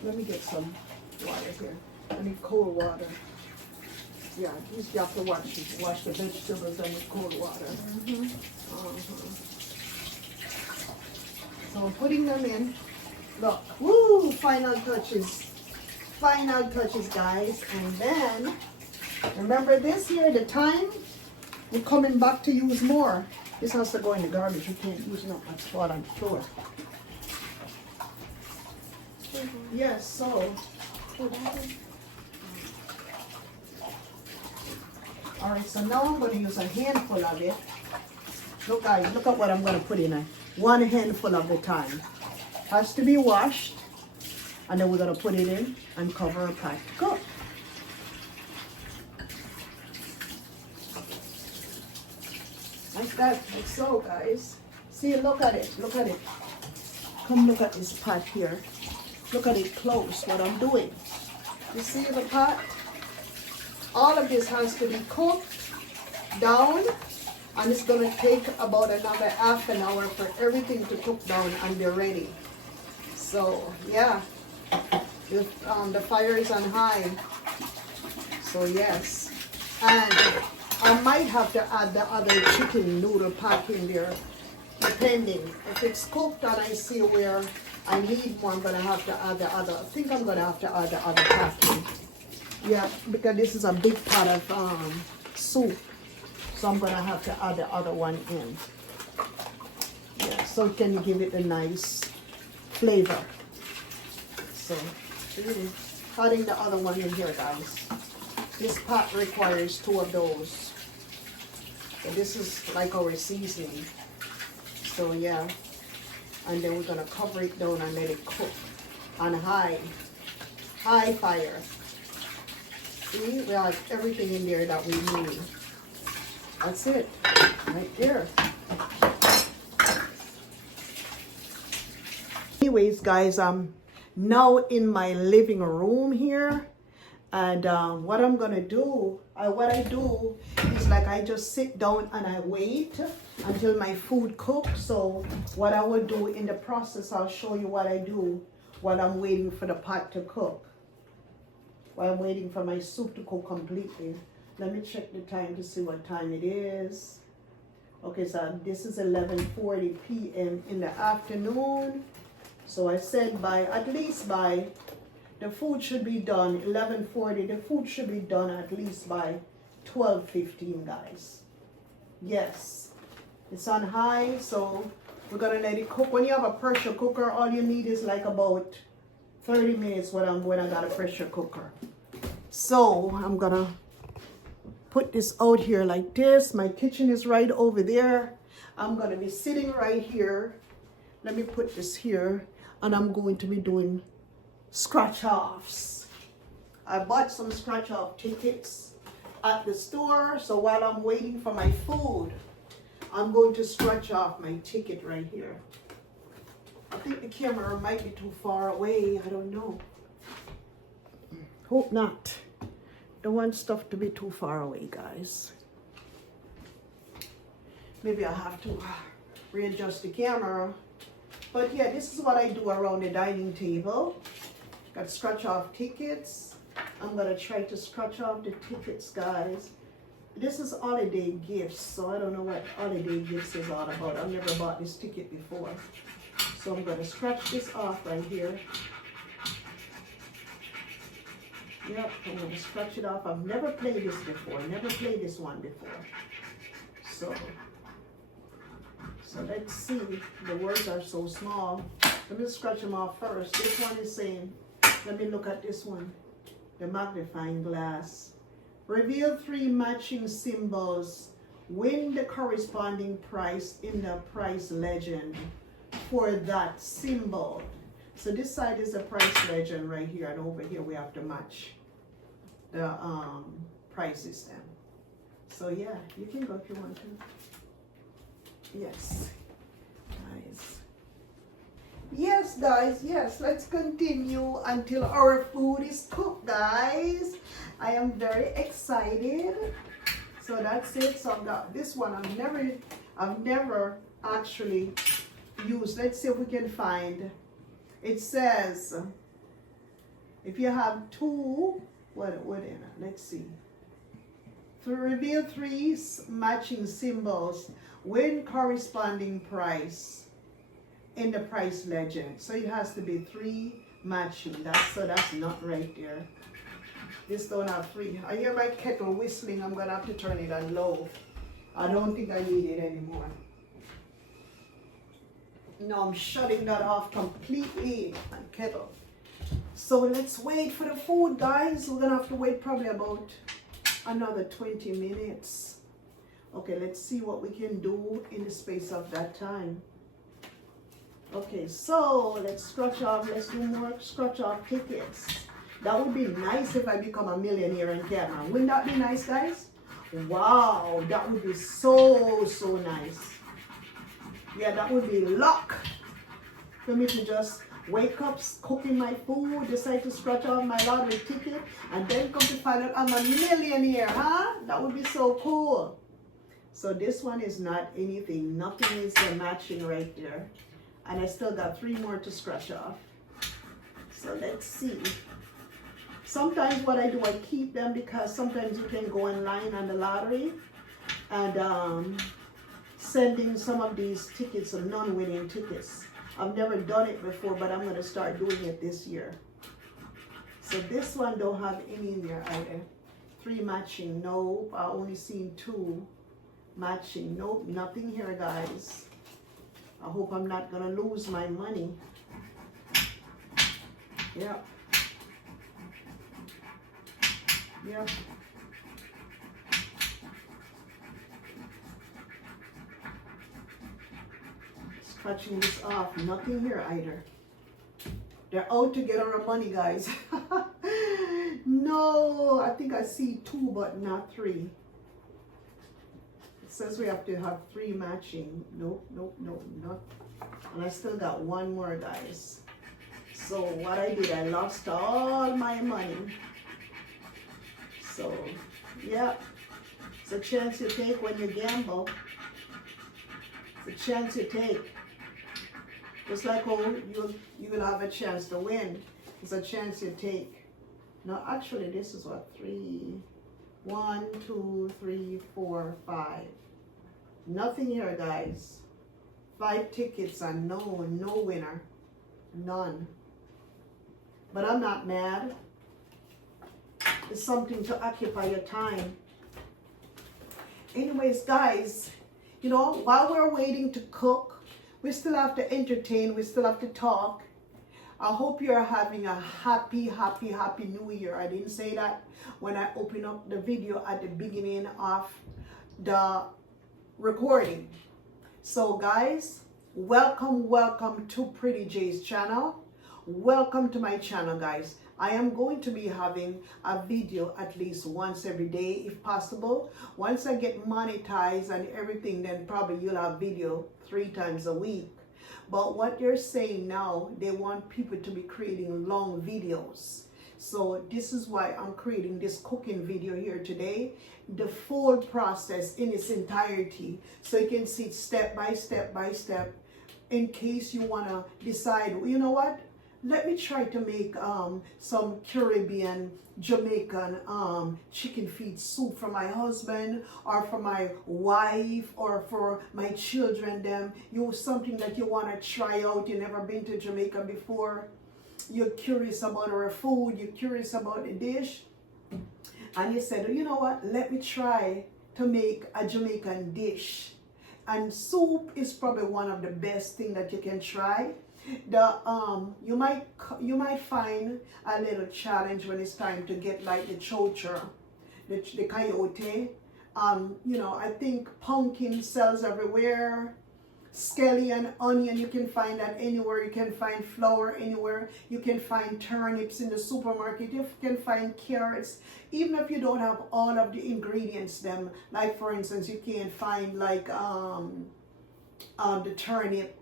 Let me get some water here. I need cold water. Yeah, you have to wash the vegetables and with cold water. So we're putting them in. Look, woo, final touches. Final touches, guys. And then, remember this here, the thyme, we're coming back to use more. This has to go in the garbage. We can't use it on spot on the floor. Yes, so. Alright, so now I'm going to use a handful of it. Look guys, look at what I'm going to put in it. 1 handful of the thyme. Has to be washed. And then we're going to put it in and cover a pot to cook. Like that, like so guys. See, look at it, look at it. Come look at this pot here. Look at it close, what I'm doing. You see the pot? All of this has to be cooked down, and it's gonna take about another half an hour for everything to cook down and be ready. So yeah, the fire is on high. So yes, and I might have to add the other chicken noodle pack in there, depending. If it's cooked and I see where I need more, I'm gonna have to add the other. I think I'm gonna have to add the other pack in. Yeah, because this is a big pot of soup, so I'm gonna have to add the other one in. Yeah, so it can give it a nice flavor. So adding the other one in here, guys. This pot requires 2 of those. So this is like our seasoning. So yeah, and then we're gonna cover it down and let it cook on high fire. See, we have everything in there that we need. That's it, right there. Anyways, guys, I'm now in my living room here, and what I'm gonna do, what I do is like I just sit down and I wait until my food cooks. So what I will do in the process, I'll show you what I do while I'm waiting for the pot to cook. While I'm waiting for my soup to cook completely. Let me check the time to see what time it is. Okay, so this is 11:40 p.m. in the afternoon. So I said at least by, the food should be done 11:40. The food should be done at least by 12:15, guys. Yes, it's on high, so we're gonna let it cook. When you have a pressure cooker, all you need is like about 30 minutes when I got a pressure cooker. So I'm gonna put this out here like this. My kitchen is right over there. I'm gonna be sitting right here. Let me put this here, and I'm going to be doing scratch offs. I bought some scratch off tickets at the store, so while I'm waiting for my food, I'm going to scratch off my ticket right here. I think the camera might be too far away. I don't know. Hope not. Don't want stuff to be too far away, guys. Maybe I'll have to readjust the camera. But yeah, this is what I do around the dining table. Got scratch off tickets. I'm gonna try to scratch off the tickets, guys. This is holiday gifts, so I don't know what holiday gifts is all about. I've never bought this ticket before. So I'm gonna scratch this off right here. Yep, I'm gonna scratch it off. I've never played this before. Never played this one before. So let's see. The words are so small. Let me scratch them off first. This one is saying, let me look at this one. The magnifying glass. Reveal 3 matching symbols. Win the corresponding price in the price legend for that symbol. So this side is the price legend right here, and over here we have to match the prices then. So yeah, you can go if you want to. Yes, guys. Yes, guys, yes, let's continue until our food is cooked, guys. I am very excited. So that's it. So I've got this one. I've never actually used. Let's see if we can find. It says if you have 2, let's see. To reveal 3 matching symbols, win corresponding price in the price legend. So it has to be 3 matching. That's not right there. This don't have 3. I hear my kettle whistling. I'm gonna have to turn it on low. I don't think I need it anymore. No, I'm shutting that off completely. My kettle. So let's wait for the food, guys. We're gonna have to wait probably about another 20 minutes. Okay, let's see what we can do in the space of that time. Okay, so let's scratch off. Let's do more scratch off tickets. That would be nice if I become a millionaire in camera. Wouldn't that be nice, guys? Wow, that would be so nice. Yeah, that would be luck. for me to just wake up, cooking my food, decide to scratch off my lottery ticket, and then come to find out I'm a millionaire, huh? That would be so cool. So this one is not anything. Nothing is matching right there. And I still got 3 more to scratch off. So let's see. Sometimes what I do, I keep them because sometimes you can go online on the lottery and sending some of these tickets of non-winning tickets. I've never done it before, but I'm going to start doing it this year. So this one don't have any in there either. 3 matching, no. I only seen 2 matching. Nope, nothing here, guys. I hope I'm not going to lose my money. Yeah. Yeah. Scratching this off. Nothing here either. They're out to get our money, guys. No, I think I see 2, but not 3. It says we have to have 3 matching. Nope, nope, nope, not. And I still got 1 more, guys. So what I did, I lost all my money. So, yeah, it's a chance you take when you gamble. It's a chance you take. Just like how you will have a chance to win. It's a chance you take. No, actually, this is what, 3, 1, 2, 3, 4, 5. Nothing here, guys. 5 tickets and no winner. None. But I'm not mad. It's something to occupy your time. Anyways, guys, you know, while we're waiting to cook, we still have to entertain, we still have to talk. I hope you're having a happy, happy, happy new year. I didn't say that when I opened up the video at the beginning of the recording. So guys, welcome to Pretty J's channel. Welcome to my channel, guys. I am going to be having a video at least once every day if possible. Once I get monetized and everything, then probably you'll have video 3 times a week. But what they're saying now, they want people to be creating long videos. So this is why I'm creating this cooking video here today. The full process in its entirety. So you can see it step by step by step. In case you want to decide, you know what? Let me try to make some Caribbean, Jamaican chicken feet soup for my husband or for my wife or for my children. Them, something that you want to try out. You never been to Jamaica before. You're curious about our food. You're curious about the dish. And you said, you know what? Let me try to make a Jamaican dish. And soup is probably one of the best things that you can try. You might find a little challenge when it's time to get like the chocha, the coyote. You know, I think pumpkin sells everywhere. Scallion, onion, you can find that anywhere. You can find flour anywhere. You can find turnips in the supermarket. You can find carrots. Even if you don't have all of the ingredients, them, like for instance, you can find like the turnip,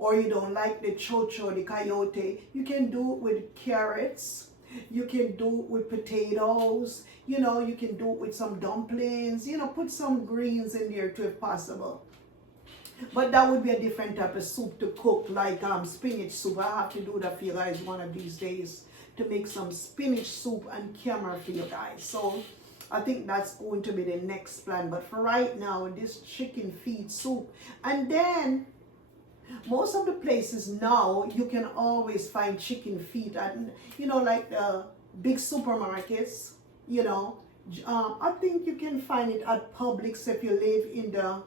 or you don't like the chocho, the coyote, you can do it with carrots. You can do it with potatoes. You know, you can do it with some dumplings. You know, put some greens in there too if possible. But that would be a different type of soup to cook, like spinach soup. I have to do that for you guys one of these days, to make some spinach soup and camera for you guys. So I think that's going to be the next plan. But for right now, this chicken feet soup. And then most of the places now, you can always find chicken feet at, you know, like the big supermarkets, you know. I think you can find it at Publix if you live in the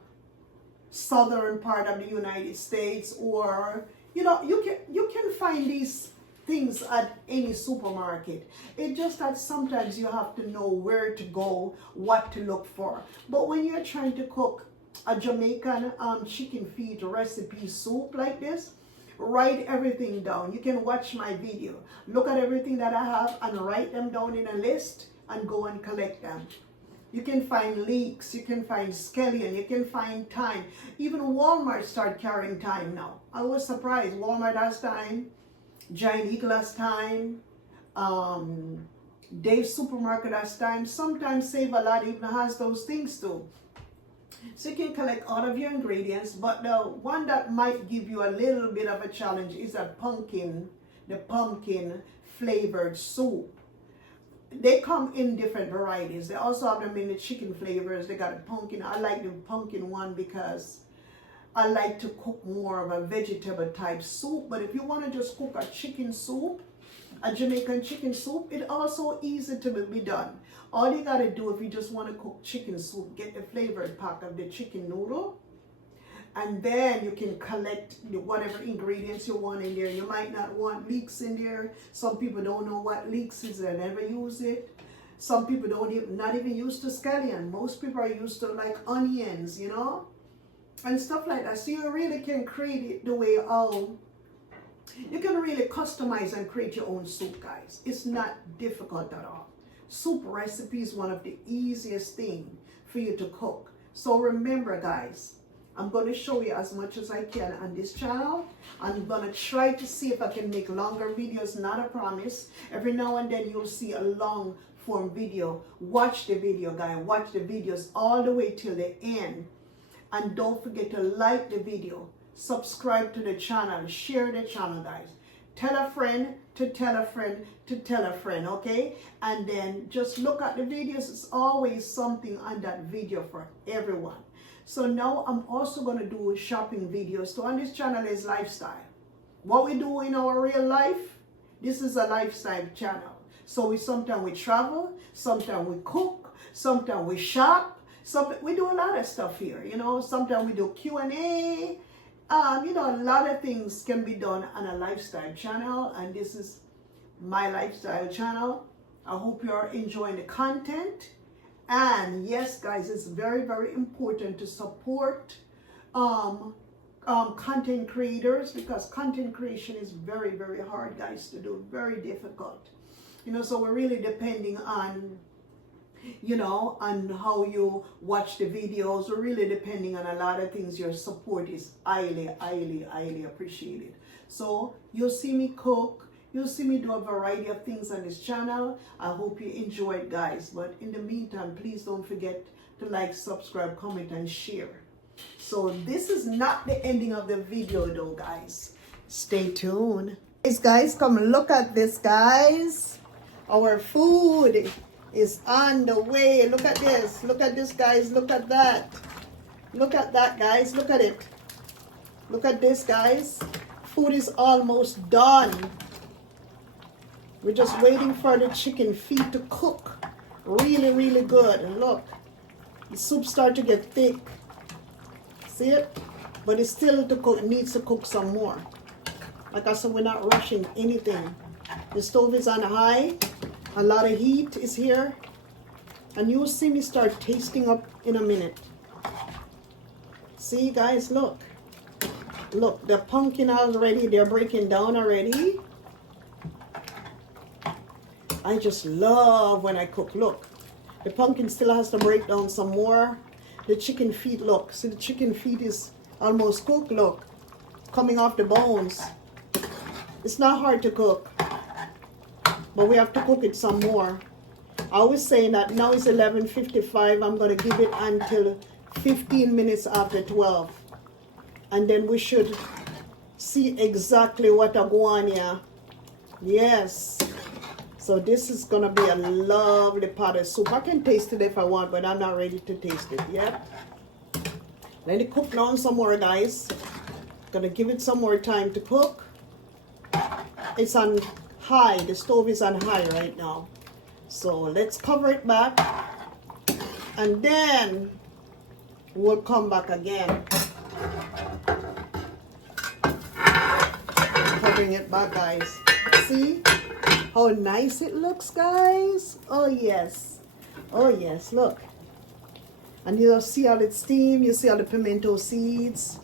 southern part of the United States, or, you know, you can find these things at any supermarket. It's just that sometimes you have to know where to go, what to look for. But when you're trying to cook a Jamaican chicken feet recipe soup like this, write everything down. You can watch my video, look at everything that I have and write them down in a list and go and collect them. You can find leeks, you can find scallion, you can find thyme. Even Walmart start carrying thyme now. I was surprised. Walmart has thyme, Giant Eagle has thyme, Dave's Supermarket has thyme. Sometimes Save a Lot even has those things too. So you can collect all of your ingredients, but the one that might give you a little bit of a challenge is the pumpkin flavored soup. They come in different varieties. They also have them in the chicken flavors. They got a pumpkin. I like the pumpkin one because I like to cook more of a vegetable type soup. But if you want to just cook a chicken soup, a Jamaican chicken soup, it's also easy to be done. All you got to do if you just want to cook chicken soup, get the flavored pack of the chicken noodle. And then you can collect whatever ingredients you want in there. You might not want leeks in there. Some people don't know what leeks is. They never use it. Some people not even used to scallion. Most people are used to like onions, you know, and stuff like that. So you really can create it the way you can really customize and create your own soup, guys. It's not difficult at all. Soup recipe is one of the easiest things for you to cook. So remember, guys, I'm going to show you as much as I can on this channel. I'm going to try to see if I can make longer videos, not a promise. Every now and then you'll see a long form video. Watch the video, guys. Watch the videos all the way till the end. And don't forget to like the video, subscribe to the channel, share the channel, guys. Tell a friend to tell a friend to tell a friend, okay? And then just look at the videos. It's always something on that video for everyone. So now I'm also going to do shopping videos. So on this channel is lifestyle. What we do in our real life, this is a lifestyle channel. So sometimes we travel, sometimes we cook, sometimes we shop. We do a lot of stuff here, you know. Sometimes we do Q&A. You know, a lot of things can be done on a lifestyle channel. And this is my lifestyle channel. I hope you're enjoying the content. And yes, guys, it's very, very important to support content creators, because content creation is very, very hard, guys, to do. Very difficult. You know, so we're really depending on, you know, on how you watch the videos. We're really depending on a lot of things. Your support is highly, highly, highly appreciated. So you'll see me cook. You'll see me do a variety of things on this channel. I hope you enjoy it, guys. But in the meantime, please don't forget to like, subscribe, comment, and share. So this is not the ending of the video though, guys. Stay tuned. Guys, come look at this, guys. Our food is on the way. Look at this. Look at this, guys. Look at that. Look at that, guys. Look at it. Look at this, guys. Food is almost done. We're just waiting for the chicken feet to cook. Really, really good. And look, the soup starts to get thick. See it? But it's still to cook. It needs to cook some more. Like I said, we're not rushing anything. The stove is on high. A lot of heat is here. And you'll see me start tasting up in a minute. See, guys, look. Look, the pumpkin already, they're breaking down already. I just love when I cook. Look, the pumpkin still has to break down some more. The chicken feet, look. See, the chicken feet is almost cooked, look. Coming off the bones. It's not hard to cook, but we have to cook it some more. I was saying that now it's 11:55. I'm going to give it until 15 minutes after 12. And then we should see exactly what I go on here. Yes. So this is going to be a lovely pot of soup. I can taste it if I want, but I'm not ready to taste it yet. Let it cook down some more, guys. Going to give it some more time to cook. It's on high. The stove is on high right now. So let's cover it back. And then we'll come back again. Covering it back, guys. See how nice it looks, guys? Oh yes. Oh yes, look. And you'll see all its steam. You see all the pimento seeds.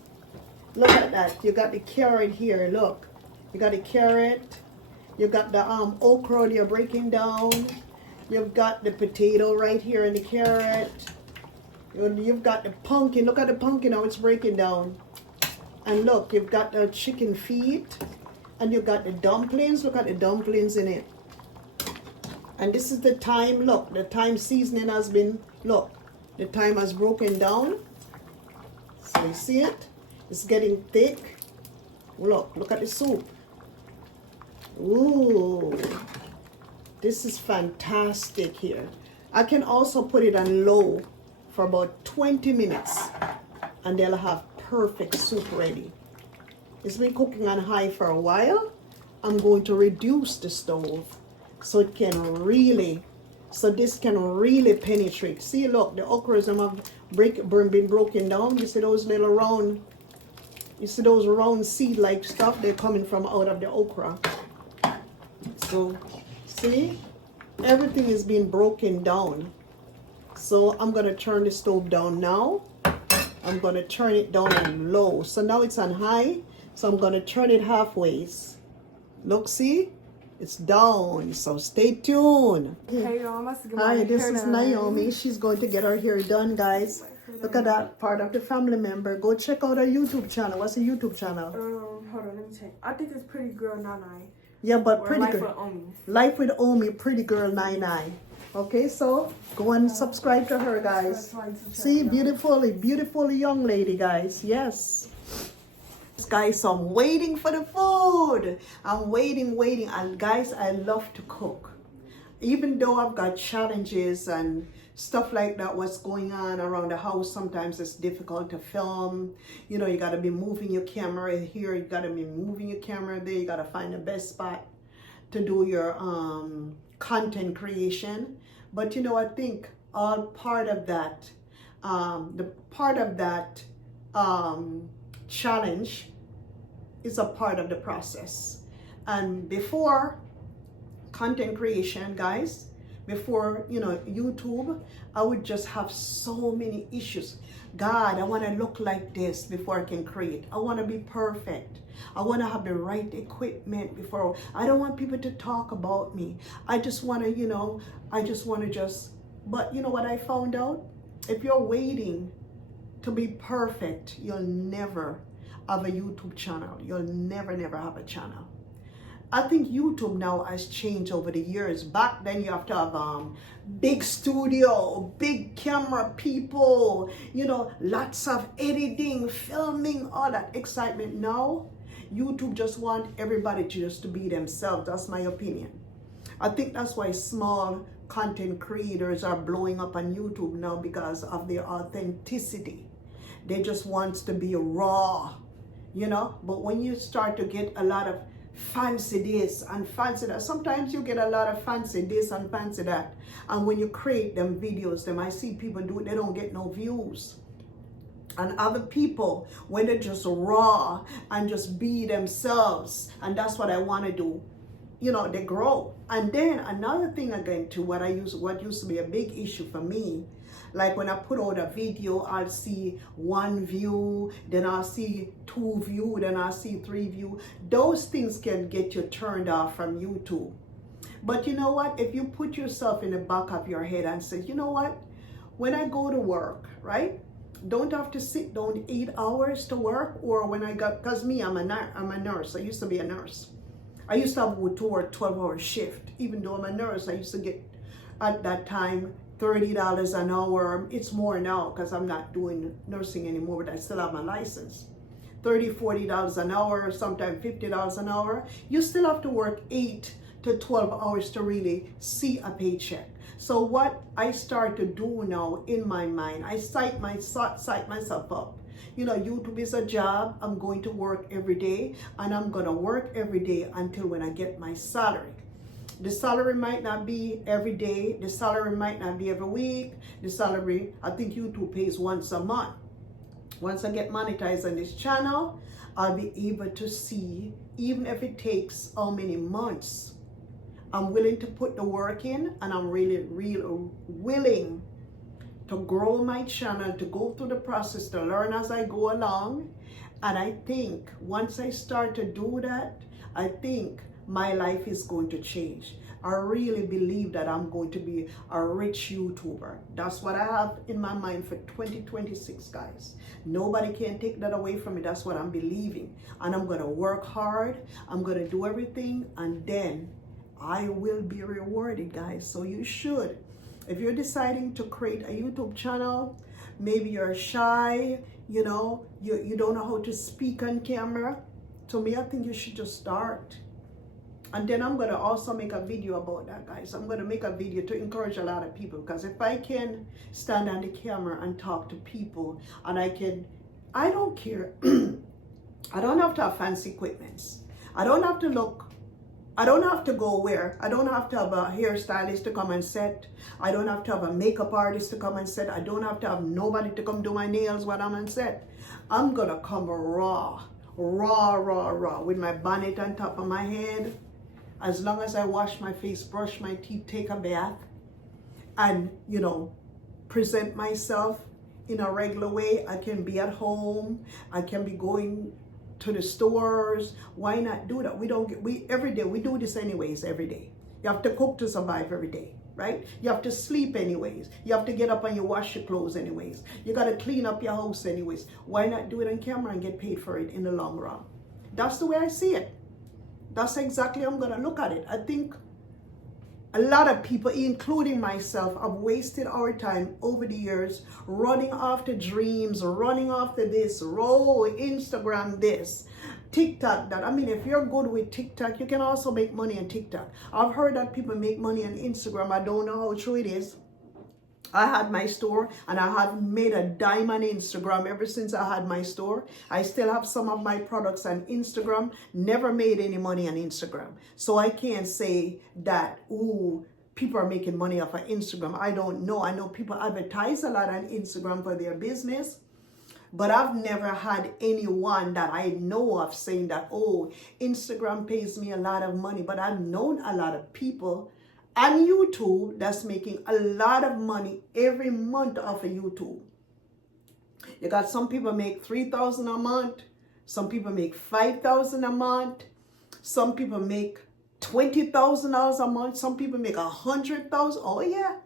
Look at that. You got the carrot here, look. You got the carrot. You got the okra you're breaking down. You've got the potato right here and the carrot. You've got the pumpkin. Look at the pumpkin, how it's breaking down. And look, you've got the chicken feet. And you've got the dumplings. Look at the dumplings in it. And this is the thyme. Look, the thyme seasoning has been, look, the thyme has broken down. So you see it? It's getting thick. Look at the soup. Ooh. This is fantastic here. I can also put it on low for about 20 minutes and they'll have perfect soup ready. It's been cooking on high for a while. I'm going to reduce the stove so it can really, so this can really penetrate. See, look, the okras have been broken down. You see those little round, you see those round seed-like stuff? They're coming from out of the okra. So, see, everything is being broken down. So I'm gonna turn the stove down now. I'm gonna turn it down on low. So now it's on high. So I'm gonna turn it halfway. Look, see, it's down. So stay tuned. Hey y'all, hi, this is Naomi. She's going to get her hair done, guys. Look at that part of the family member. Go check out her YouTube channel. What's the YouTube channel? Hold on, let me check. I think it's Pretty Girl Nine. Yeah, but or Pretty Life Girl. with Omi. Life with Omi, Pretty Girl 99. Okay, so go and subscribe to her, guys. See, beautiful young lady, guys. Yes. Guys, so I'm waiting for the food. I'm waiting. And guys, I love to cook. Even though I've got challenges and stuff like that, what's going on around the house, sometimes it's difficult to film. You know, you got to be moving your camera here. You got to be moving your camera there. You got to find the best spot to do your content creation. But you know, I think all part of that, challenge is a part of the process. And before content creation, guys, before, you know, YouTube, I would just have so many issues. God, I want to look like this before I can create. I want to be perfect. I want to have the right equipment before. I don't want people to talk about me. I just want to, you know, but you know what I found out? If you're waiting to be perfect, you'll never have a YouTube channel. You'll never have a channel. I think YouTube now has changed over the years. Back then you have to have big studio, big camera people, you know, lots of editing, filming, all that excitement. Now, YouTube just want everybody to just to be themselves. That's my opinion. I think that's why small content creators are blowing up on YouTube now, because of their authenticity. They just want to be raw, you know. But when you start to get a lot of fancy this and fancy that, sometimes you get a lot of fancy this and fancy that, and when you create them videos, I see people do it, they don't get no views. And other people, when they're just raw and just be themselves, and that's what I want to do, you know, they grow. And then another thing again too, what used to be a big issue for me, like when I put out a video, I'll see 1 view, then I'll see 2 view, then I'll see 3 view. Those things can get you turned off from YouTube. But you know what? If you put yourself in the back of your head and say, you know what? When I go to work, right? Don't have to sit down 8 hours to work. Or when I got, because me, I'm a nurse. I used to be a nurse. I used to have to work 12-hour shift. Even though I'm a nurse, I used to get, at that time, $30 an hour. It's more now because I'm not doing nursing anymore, but I still have my license. $30, $40 an hour, sometimes $50 an hour. You still have to work 8 to 12 hours to really see a paycheck. So what I start to do now in my mind, I psych myself up. You know, YouTube is a job. I'm going to work every day, and I'm going to work every day until when I get my salary. The salary might not be every day. The salary might not be every week. The salary, I think YouTube pays once a month. Once I get monetized on this channel, I'll be able to see, even if it takes how many months, I'm willing to put the work in, and I'm really willing to grow my channel, to go through the process, to learn as I go along. And I think once I start to do that, I think my life is going to change. I really believe that I'm going to be a rich YouTuber. That's what I have in my mind for 2026, guys. Nobody can take that away from me. That's what I'm believing. And I'm going to work hard. I'm going to do everything. And then I will be rewarded, guys. So you should. If you're deciding to create a YouTube channel, maybe you're shy, you know, you don't know how to speak on camera. To me, I think you should just start. And then I'm going to also make a video about that, guys. I'm going to make a video to encourage a lot of people, because if I can stand on the camera and talk to people, and I don't care. I don't have to have fancy equipments. I don't have to go where. I don't have to have a hairstylist to come and set. I don't have to have a makeup artist to come and set. I don't have to have nobody to come do my nails when I'm on set. I'm going to come raw, with my bonnet on top of my head. As long as I wash my face, brush my teeth, take a bath, and, you know, present myself in a regular way. I can be at home. I can be going to the stores. Why not do that? Every day, we do this anyways, every day. You have to cook to survive every day, right? You have to sleep anyways. You have to get up and you wash your clothes anyways. You got to clean up your house anyways. Why not do it on camera and get paid for it in the long run? That's the way I see it. That's exactly how I'm going to look at it. I think a lot of people, including myself, have wasted our time over the years running after dreams, running after this, Instagram this, TikTok that. I mean, if you're good with TikTok, you can also make money on TikTok. I've heard that people make money on Instagram. I don't know how true it is. I had my store and I have made a dime on Instagram ever since I had my store. I still have some of my products on Instagram. Never made any money on Instagram. So I can't say that, ooh, people are making money off of Instagram. I don't know. I know people advertise a lot on Instagram for their business. But I've never had anyone that I know of saying that, oh, Instagram pays me a lot of money. But I've known a lot of people on YouTube that's making a lot of money every month off of YouTube. You got some people make $3,000 a month. Some people make $5,000 a month. Some people make $20,000 a month. Some people make $100,000. Oh yeah.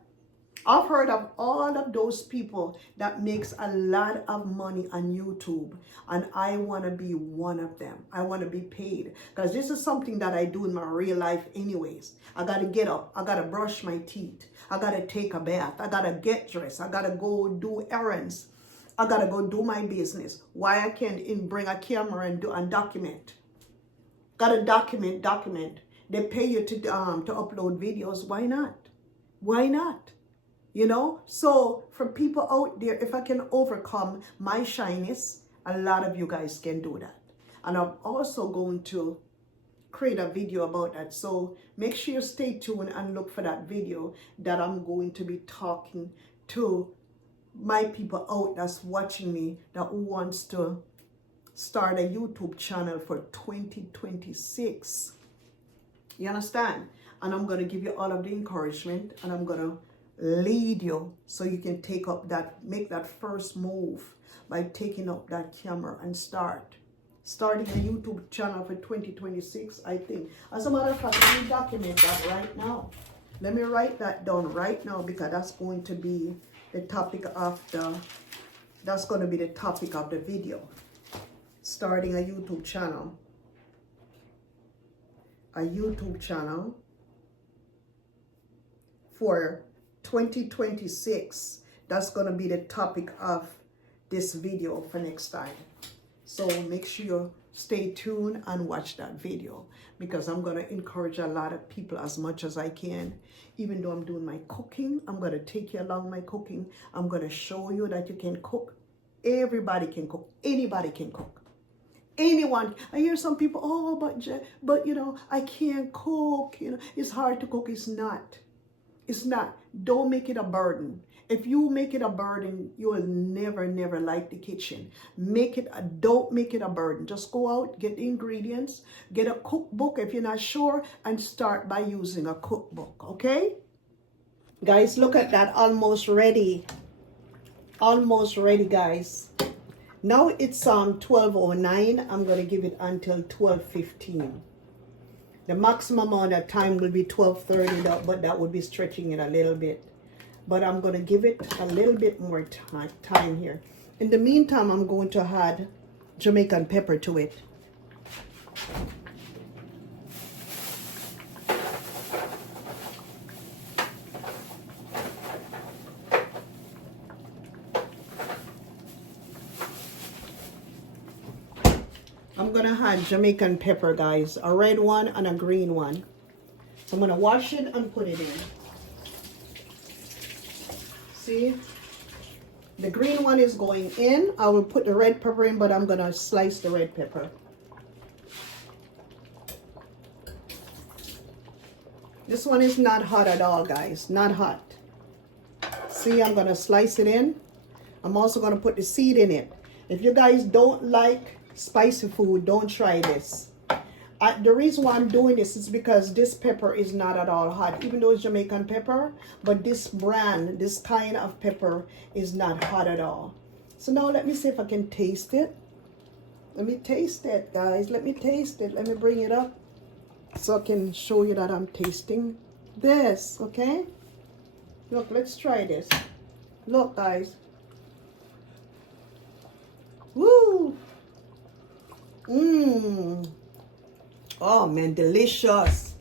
I've heard of all of those people that makes a lot of money on YouTube, and I want to be one of them. I want to be paid, because this is something that I do in my real life anyways. I got to get up. I got to brush my teeth. I got to take a bath. I got to get dressed. I got to go do errands. I got to go do my business. Why I can't bring a camera and document? Got to document. They pay you to upload videos. Why not? Why not? You know, so for people out there, if I can overcome my shyness, a lot of you guys can do that. And I'm also going to create a video about that. So make sure you stay tuned and look for that video that I'm going to be talking to my people out that's watching me, that who wants to start a YouTube channel for 2026. You understand? And I'm going to give you all of the encouragement, and I'm going to lead you so you can make that first move by taking up that camera and starting a YouTube channel for 2026. I think, as a matter of fact, let me document that right now. Let me write that down right now, because that's going to be the topic of the video. Starting a YouTube channel for 2026. That's going to be the topic of this video for next time. So make sure you stay tuned and watch that video, because I'm going to encourage a lot of people as much as I can. Even though I'm doing my cooking, I'm going to take you along my cooking. I'm going to show you that you can cook. Everybody can cook. Anybody can cook. Anyone. I hear some people, oh, but you know, I can't cook. You know, it's hard to cook. It's not. It's not. Don't make it a burden. If you make it a burden, you will never like the kitchen. Don't make it a burden. Just go out, get the ingredients, get a cookbook if you're not sure, and start by using a cookbook, okay? Guys, look at that, almost ready. Almost ready, guys. Now it's 12:09. I'm going to give it until 12:15. The maximum amount of time will be 12:30, but that would be stretching it a little bit. But I'm going to give it a little bit more time here. In the meantime, I'm going to add Jamaican pepper to it. I'm going to add Jamaican pepper, guys. A red one and a green one. So I'm going to wash it and put it in. See? The green one is going in. I will put the red pepper in, but I'm going to slice the red pepper. This one is not hot at all, guys. Not hot. See, I'm going to slice it in. I'm also going to put the seed in it. If you guys don't like spicy food, don't try this. The reason why I'm doing this is because this pepper is not at all hot, even though it's Jamaican pepper, but this brand, this kind of pepper is not hot at all. So now let me see if I can taste it. Let me taste it, guys. Let me taste it. Let me bring it up so I can show you that I'm tasting this, okay? Look, let's try this. Look, guys. Woo! Mmm. Oh man, delicious.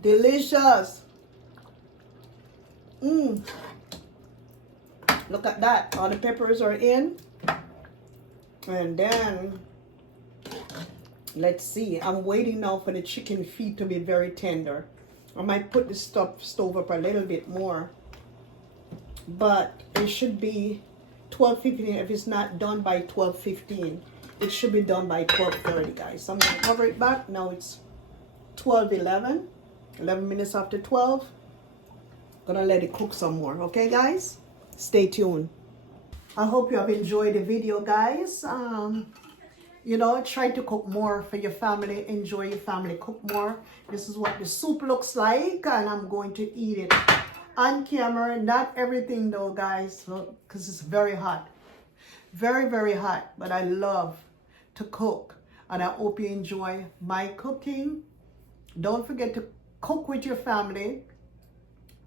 Delicious. Mmm. Look at that. All the peppers are in. And then, let's see. I'm waiting now for the chicken feet to be very tender. I might put the stove up a little bit more. But it should be 12:15. If it's not done by 12:15. It should be done by 12:30, guys. So I'm going to cover it back. Now it's 12:11. 11 minutes after 12. Gonna let it cook some more. Okay, guys? Stay tuned. I hope you have enjoyed the video, guys. You know, try to cook more for your family. Enjoy your family. Cook more. This is what the soup looks like. And I'm going to eat it on camera. Not everything, though, guys. Because it's very hot. Very, very hot. But I love to cook, and I hope you enjoy my cooking. Don't forget to cook with your family,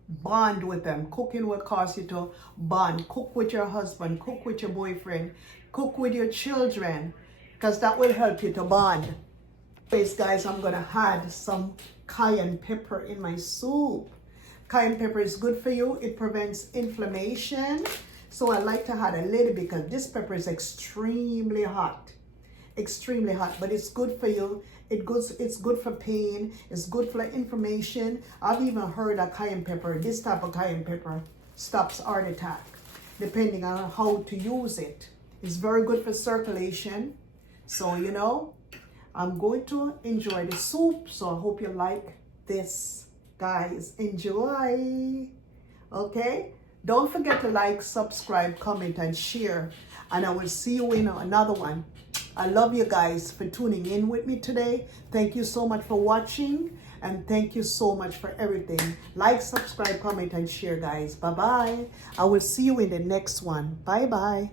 bond with them. Cooking will cause you to bond. Cook with your husband, cook with your boyfriend, cook with your children, because that will help you to bond. Anyways, guys, I'm gonna add some cayenne pepper in my soup. Cayenne pepper is good for you. It prevents inflammation, so I like to add a little bit because this pepper is extremely hot. Extremely hot, but it's good for you. It's good for pain. It's good for inflammation. I've even heard that cayenne pepper, this type of cayenne pepper, stops heart attack, depending on how to use it. It's very good for circulation. So, you know, I'm going to enjoy the soup. So I hope you like this, guys. Enjoy. Okay? Don't forget to like, subscribe, comment, and share. And I will see you in another one. I love you guys for tuning in with me today. Thank you so much for watching. And thank you so much for everything. Like, subscribe, comment, and share, guys. Bye-bye. I will see you in the next one. Bye-bye.